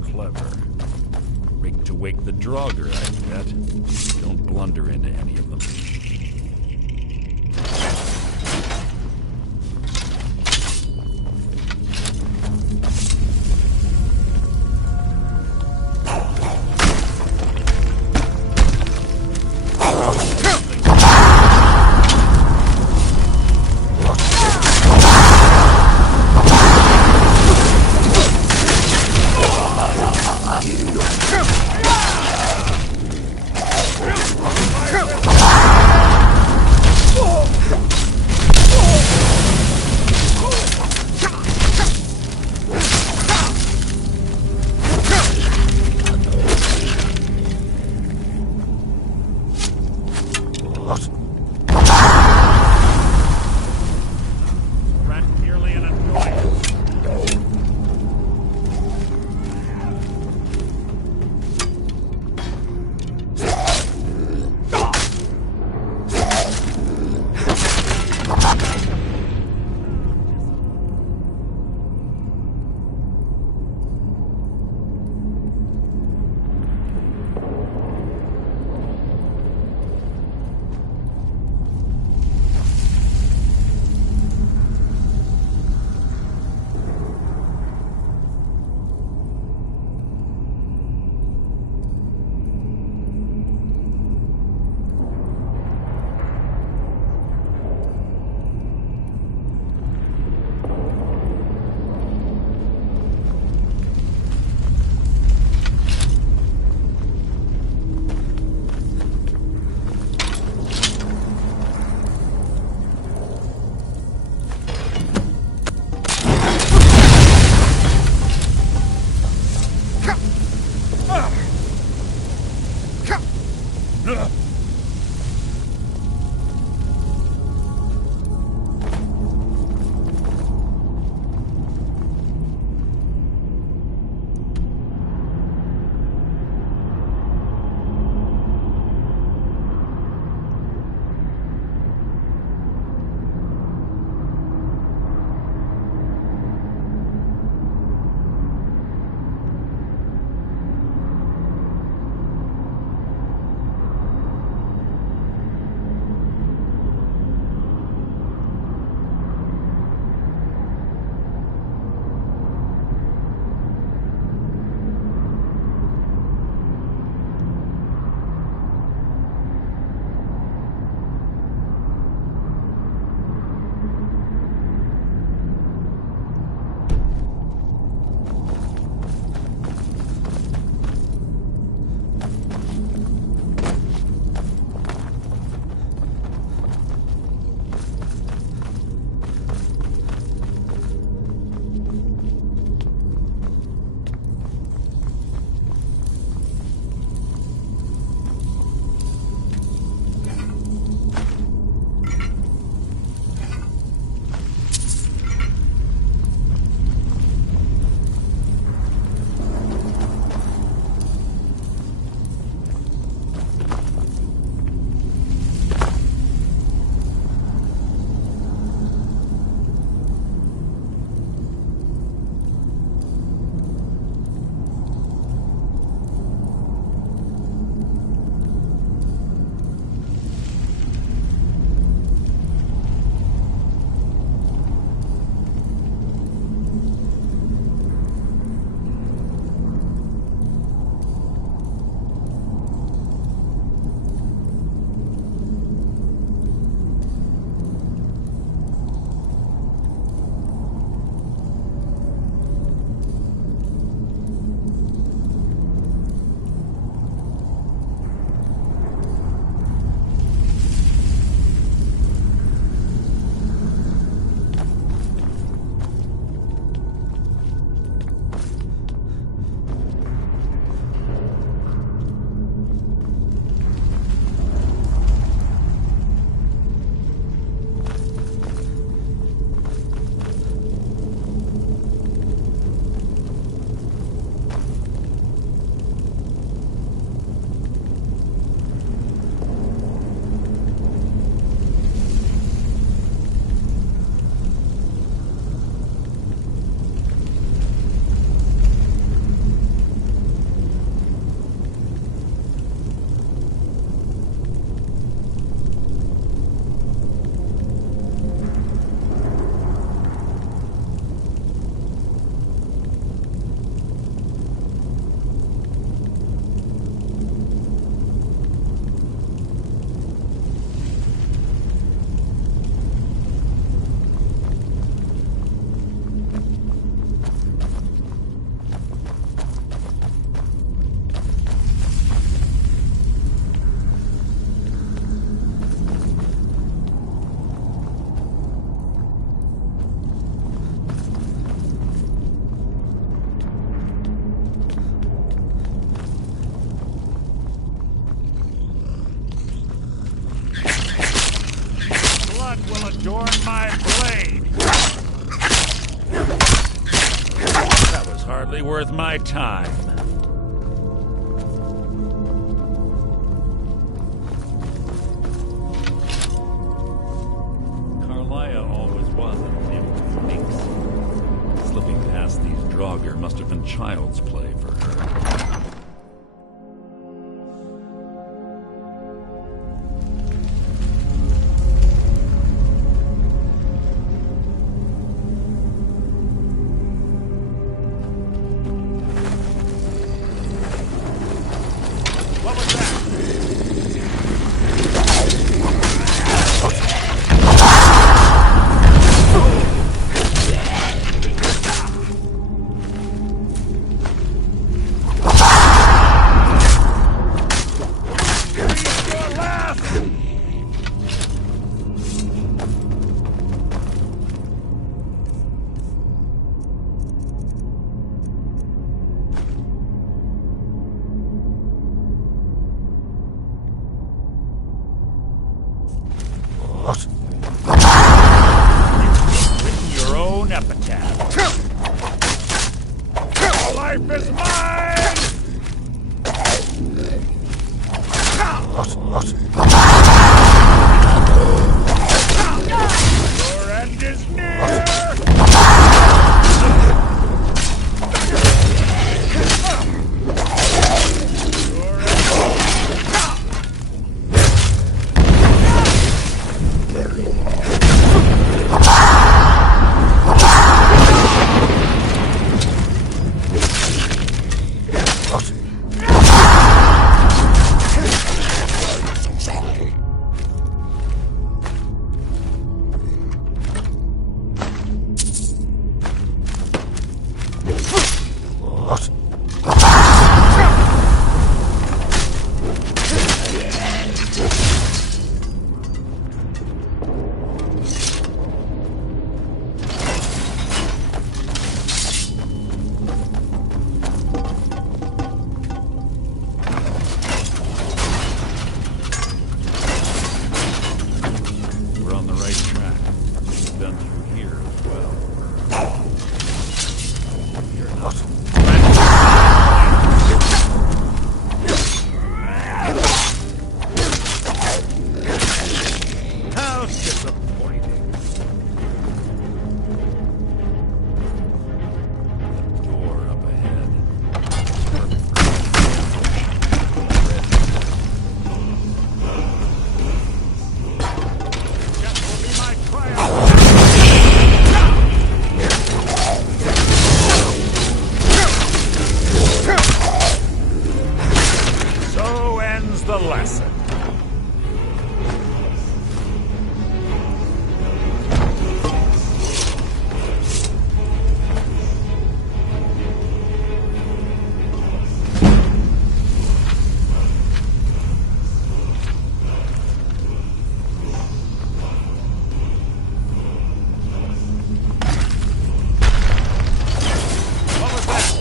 Clever. Rigged to wake the Draugr, I bet. Don't blunder into any of them. Fire! Adorn my blade! That was hardly worth my time. Carlia always was a nymph minx. Slipping past these Draugr must have been child's play for her. Life is mine! Your end is near! The lesson. What was that?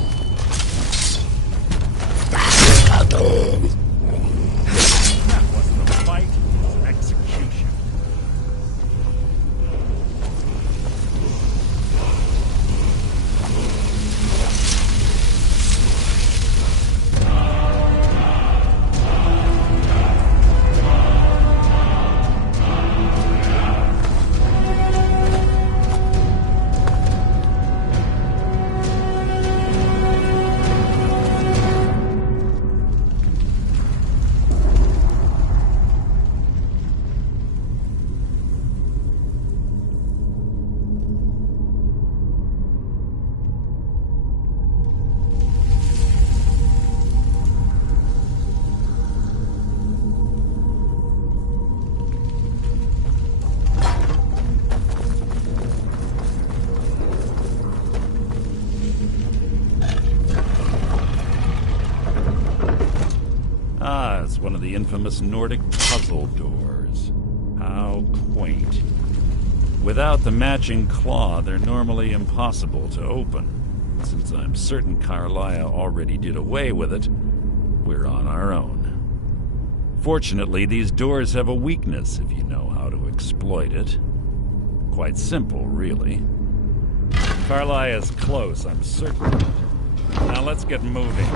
It's one of the infamous Nordic puzzle doors. How quaint. Without the matching claw, they're normally impossible to open. Since I'm certain Carlia already did away with it, we're on our own. Fortunately, these doors have a weakness if you know how to exploit it. Quite simple, really. Carlia's close, I'm certain of it. Now let's get moving.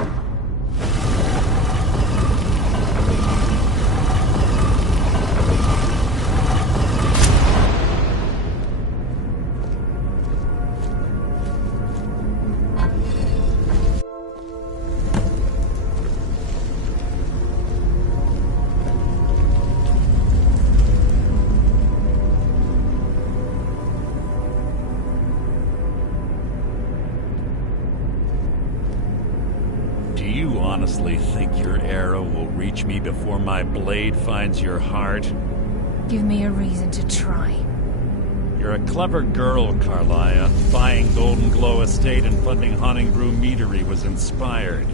Honestly think your arrow will reach me before my blade finds your heart? Give me a reason to try. You're a clever girl, Carlia. Buying Golden Glow Estate and funding Honningbrew Meadery was inspired.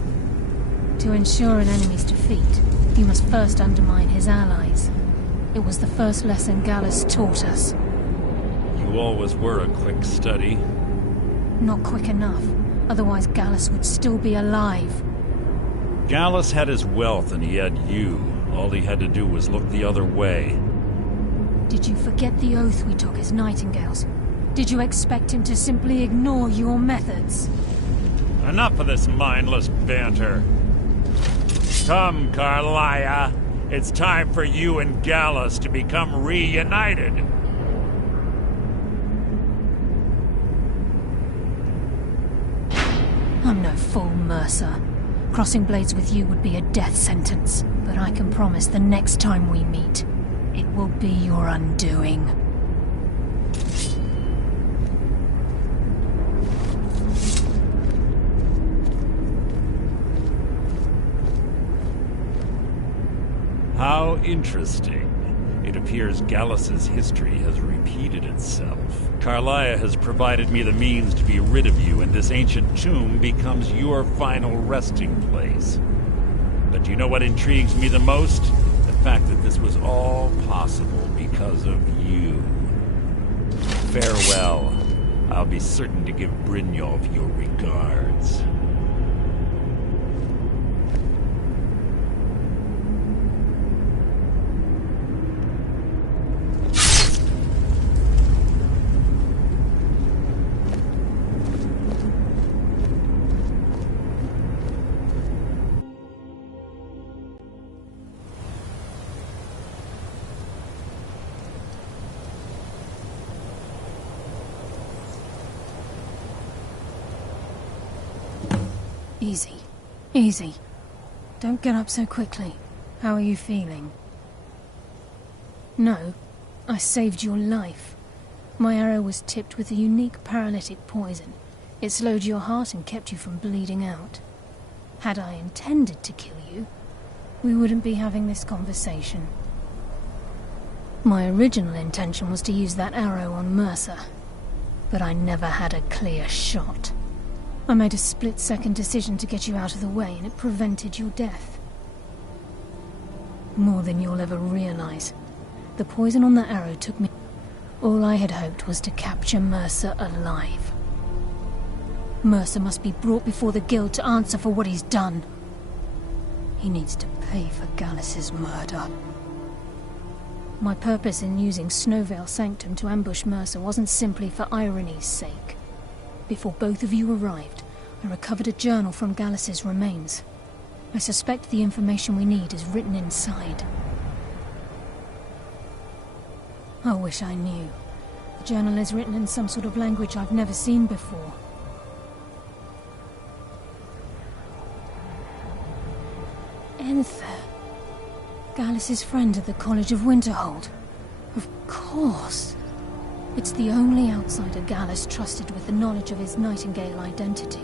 To ensure an enemy's defeat, you must first undermine his allies. It was the first lesson Gallus taught us. You always were a quick study. Not quick enough. Otherwise Gallus would still be alive. Gallus had his wealth and he had you. All he had to do was look the other way. Did you forget the oath we took as Nightingales? Did you expect him to simply ignore your methods? Enough of this mindless banter. Come, Carlia. It's time for you and Gallus to become reunited. I'm no fool, Mercer. Crossing blades with you would be a death sentence, but I can promise the next time we meet, it will be your undoing. How interesting. It appears Gallus's history has repeated itself. Carlia has provided me the means to be rid of you, and this ancient tomb becomes your final resting place. But you know what intrigues me the most? The fact that this was all possible because of you. Farewell. I'll be certain to give Brynjolf your regards. Easy. Easy. Don't get up so quickly. How are you feeling? No, I saved your life. My arrow was tipped with a unique paralytic poison. It slowed your heart and kept you from bleeding out. Had I intended to kill you, we wouldn't be having this conversation. My original intention was to use that arrow on Mercer, but I never had a clear shot. I made a split-second decision to get you out of the way, and it prevented your death. More than you'll ever realize. The poison on that arrow took me... All I had hoped was to capture Mercer alive. Mercer must be brought before the Guild to answer for what he's done. He needs to pay for Gallus's murder. My purpose in using Snowvale Sanctum to ambush Mercer wasn't simply for irony's sake. Before both of you arrived, I recovered a journal from Gallus's remains. I suspect the information we need is written inside. I wish I knew. The journal is written in some sort of language I've never seen before. Enther. Gallus's friend at the College of Winterhold. Of course. It's the only outsider Gallus trusted with the knowledge of his Nightingale identity.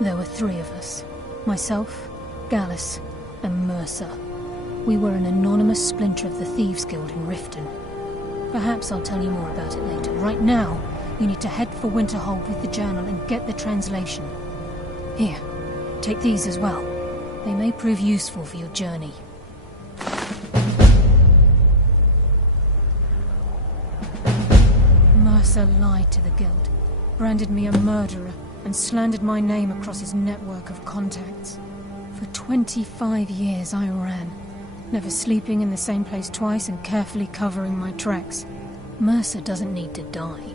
There were 3 of us. Myself, Gallus, and Mercer. We were an anonymous splinter of the Thieves Guild in Riften. Perhaps I'll tell you more about it later. Right now, you need to head for Winterhold with the journal and get the translation. Here, take these as well. They may prove useful for your journey. Mercer lied to the Guild, branded me a murderer, and slandered my name across his network of contacts. For 25 years I ran, never sleeping in the same place twice and carefully covering my tracks. Mercer doesn't need to die.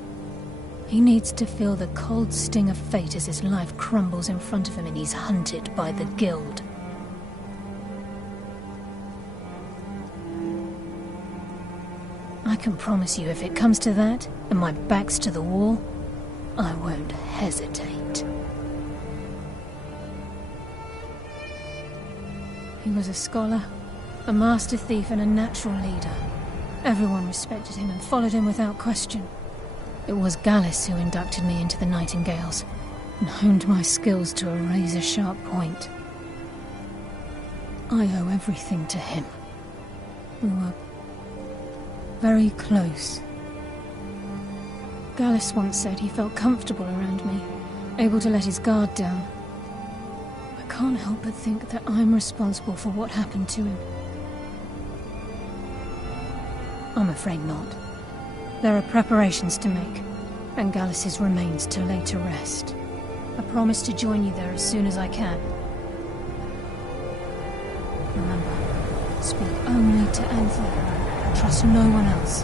He needs to feel the cold sting of fate as his life crumbles in front of him and he's hunted by the Guild. I can promise you, if it comes to that, and my back's to the wall, I won't hesitate. He was a scholar, a master thief, and a natural leader. Everyone respected him and followed him without question. It was Gallus who inducted me into the Nightingales, and honed my skills to a razor-sharp point. I owe everything to him. We were very close. Gallus once said he felt comfortable around me, able to let his guard down. I can't help but think that I'm responsible for what happened to him. I'm afraid not. There are preparations to make, and Gallus's remains to lay to rest. I promise to join you there as soon as I can. Remember, speak only to Anthony. Trust no one else.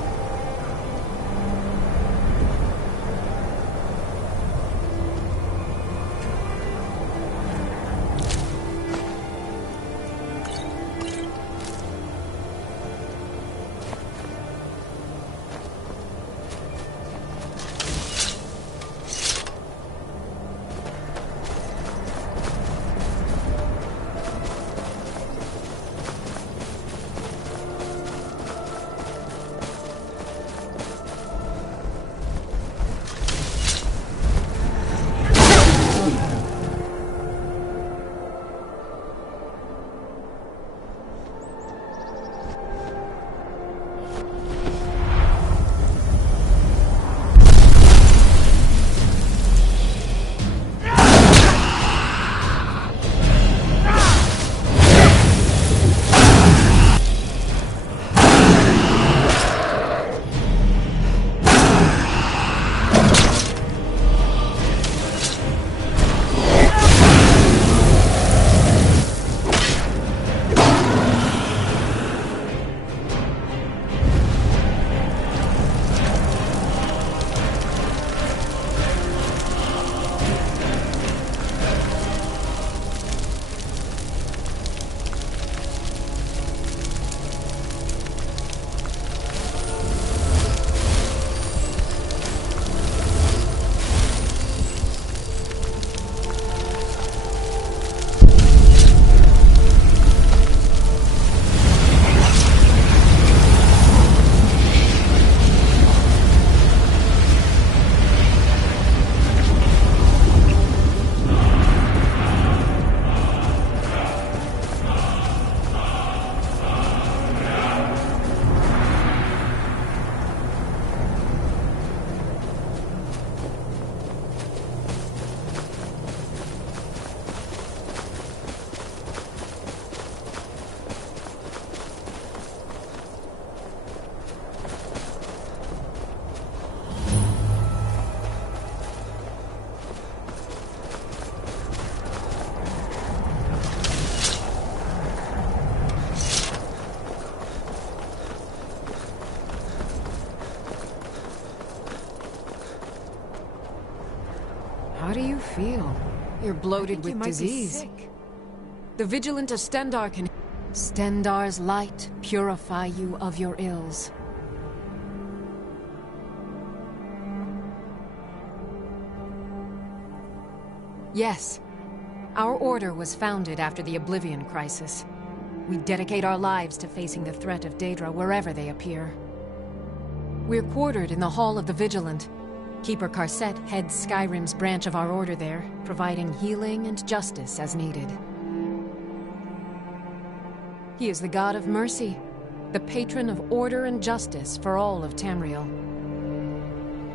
How do you feel? You're bloated with disease. The Vigilant of Stendarr can... Stendarr's light purify you of your ills. Yes. Our order was founded after the Oblivion Crisis. We dedicate our lives to facing the threat of Daedra wherever they appear. We're quartered in the Hall of the Vigilant. Keeper Karset heads Skyrim's branch of our order there, providing healing and justice as needed. He is the god of mercy, the patron of order and justice for all of Tamriel.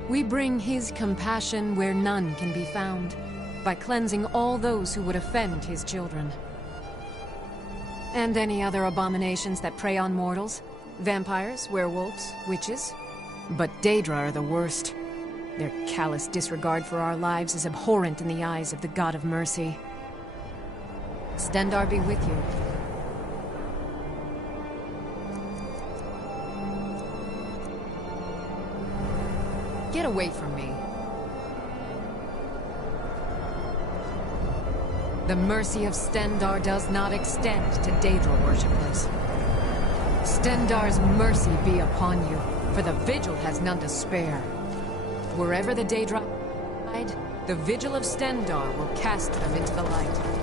We bring his compassion where none can be found, by cleansing all those who would offend his children. And any other abominations that prey on mortals. Vampires, werewolves, witches. But Daedra are the worst. Their callous disregard for our lives is abhorrent in the eyes of the God of Mercy. Stendarr be with you. away from me. The mercy of Stendarr does not extend to Daedra worshippers. Stendarr's mercy be upon you, for the Vigil has none to spare. Wherever the Daedra hide, the Vigil of Stendarr will cast them into the light.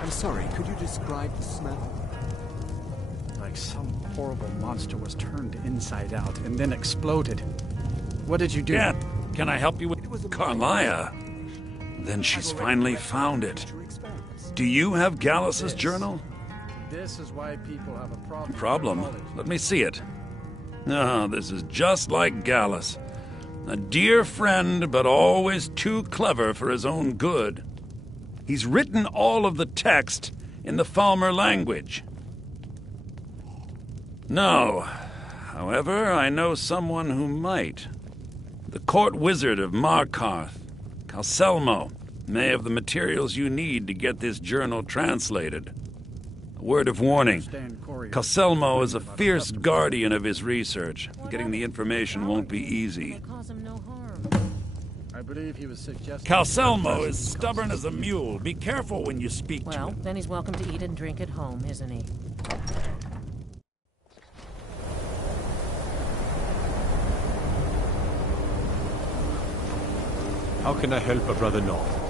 I'm sorry, could you describe the smell? Like some horrible monster was turned inside out and then exploded. What did you do? Yeah, can I help you with Carlia? Then she's finally found it. Do you have Gallus's journal? This is why people have a problem. Problem? Let me see it. Ah, this is just like Gallus. A dear friend, but always too clever for his own good. He's written all of the text in the Falmer language. No. However, I know someone who might. The court wizard of Markarth, Calselmo, may have the materials you need to get this journal translated. A word of warning. Calselmo is a fierce guardian of his research. Getting the information won't be easy. I believe he was suggesting... Calselmo is stubborn as a mule. Be careful when you speak to him. Well, then he's welcome to eat and drink at home, isn't he? How can I help a brother North?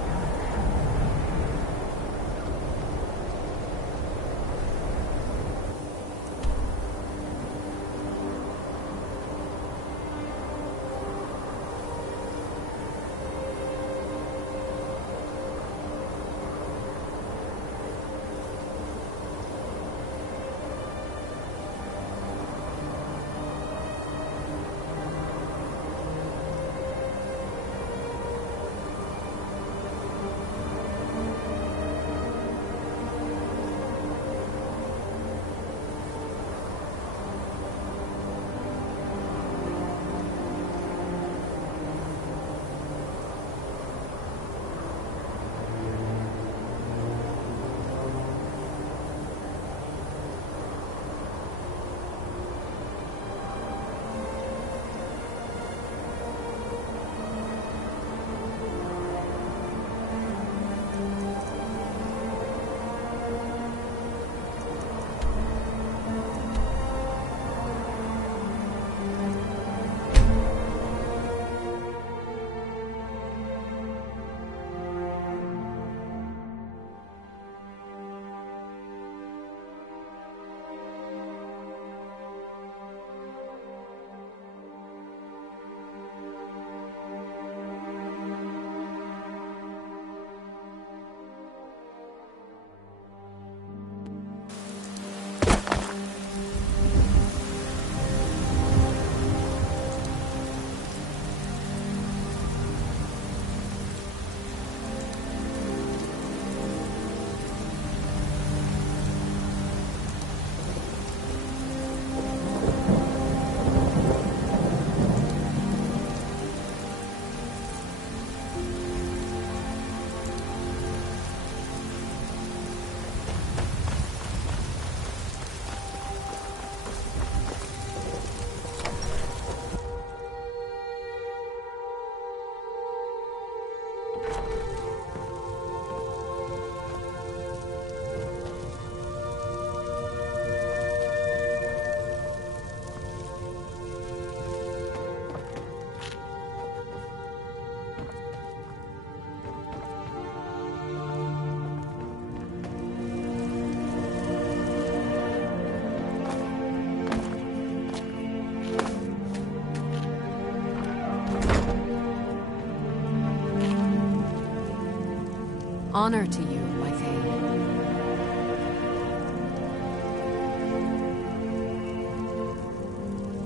Honor to you, my Thane.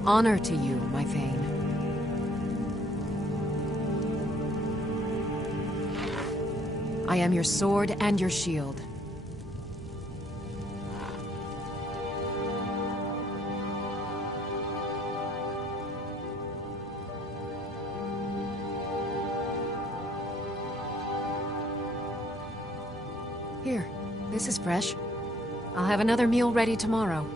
Honor to you, my Thane. I am your sword and your shield. Here, this is fresh. I'll have another meal ready tomorrow.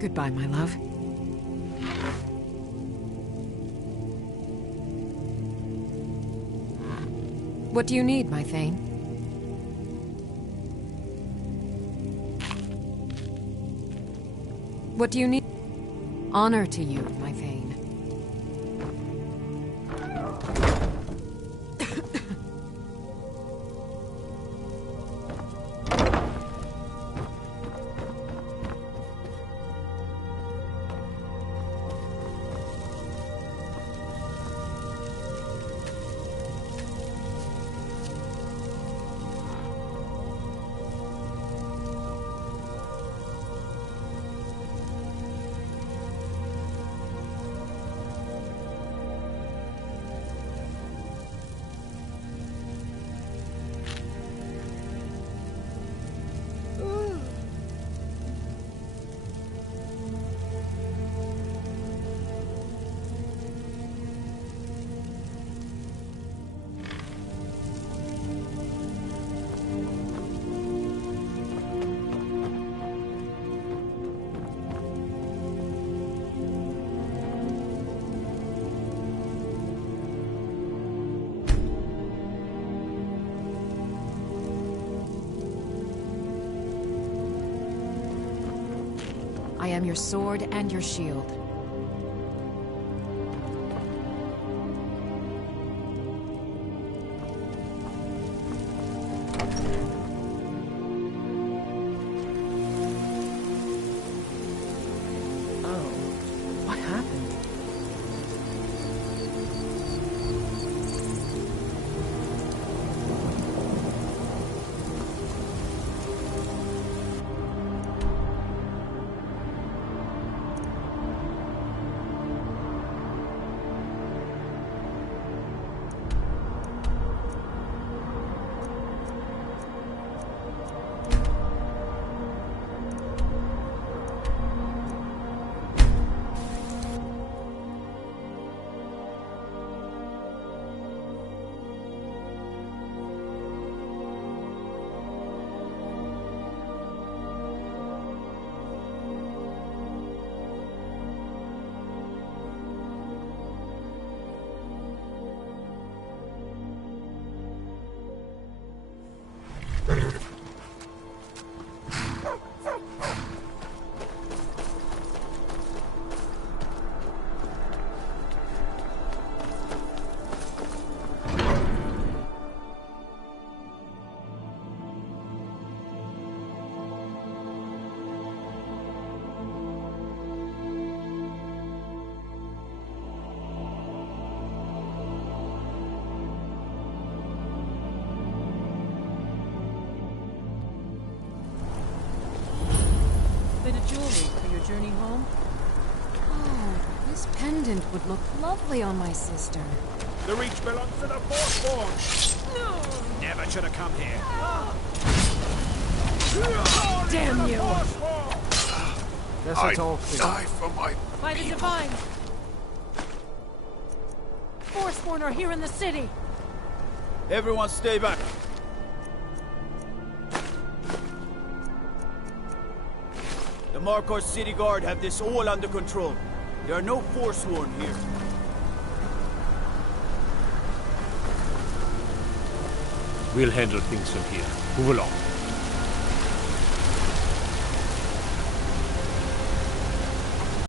Goodbye, my love. What do you need, my Thane? What do you need? Honor to you, my Thane. I am your sword and your shield. What happened? Bit of jewelry for your journey home? Oh, this pendant would look lovely on my sister. The reach belongs to the Fourthborn. No! Never you to come here. Damn you! Guess that's all. Die for my By the Divine! Forsworn are here in the city! Everyone stay back. The Markor City Guard have this all under control. There are no Forsworn here. We'll handle things from here. Move along.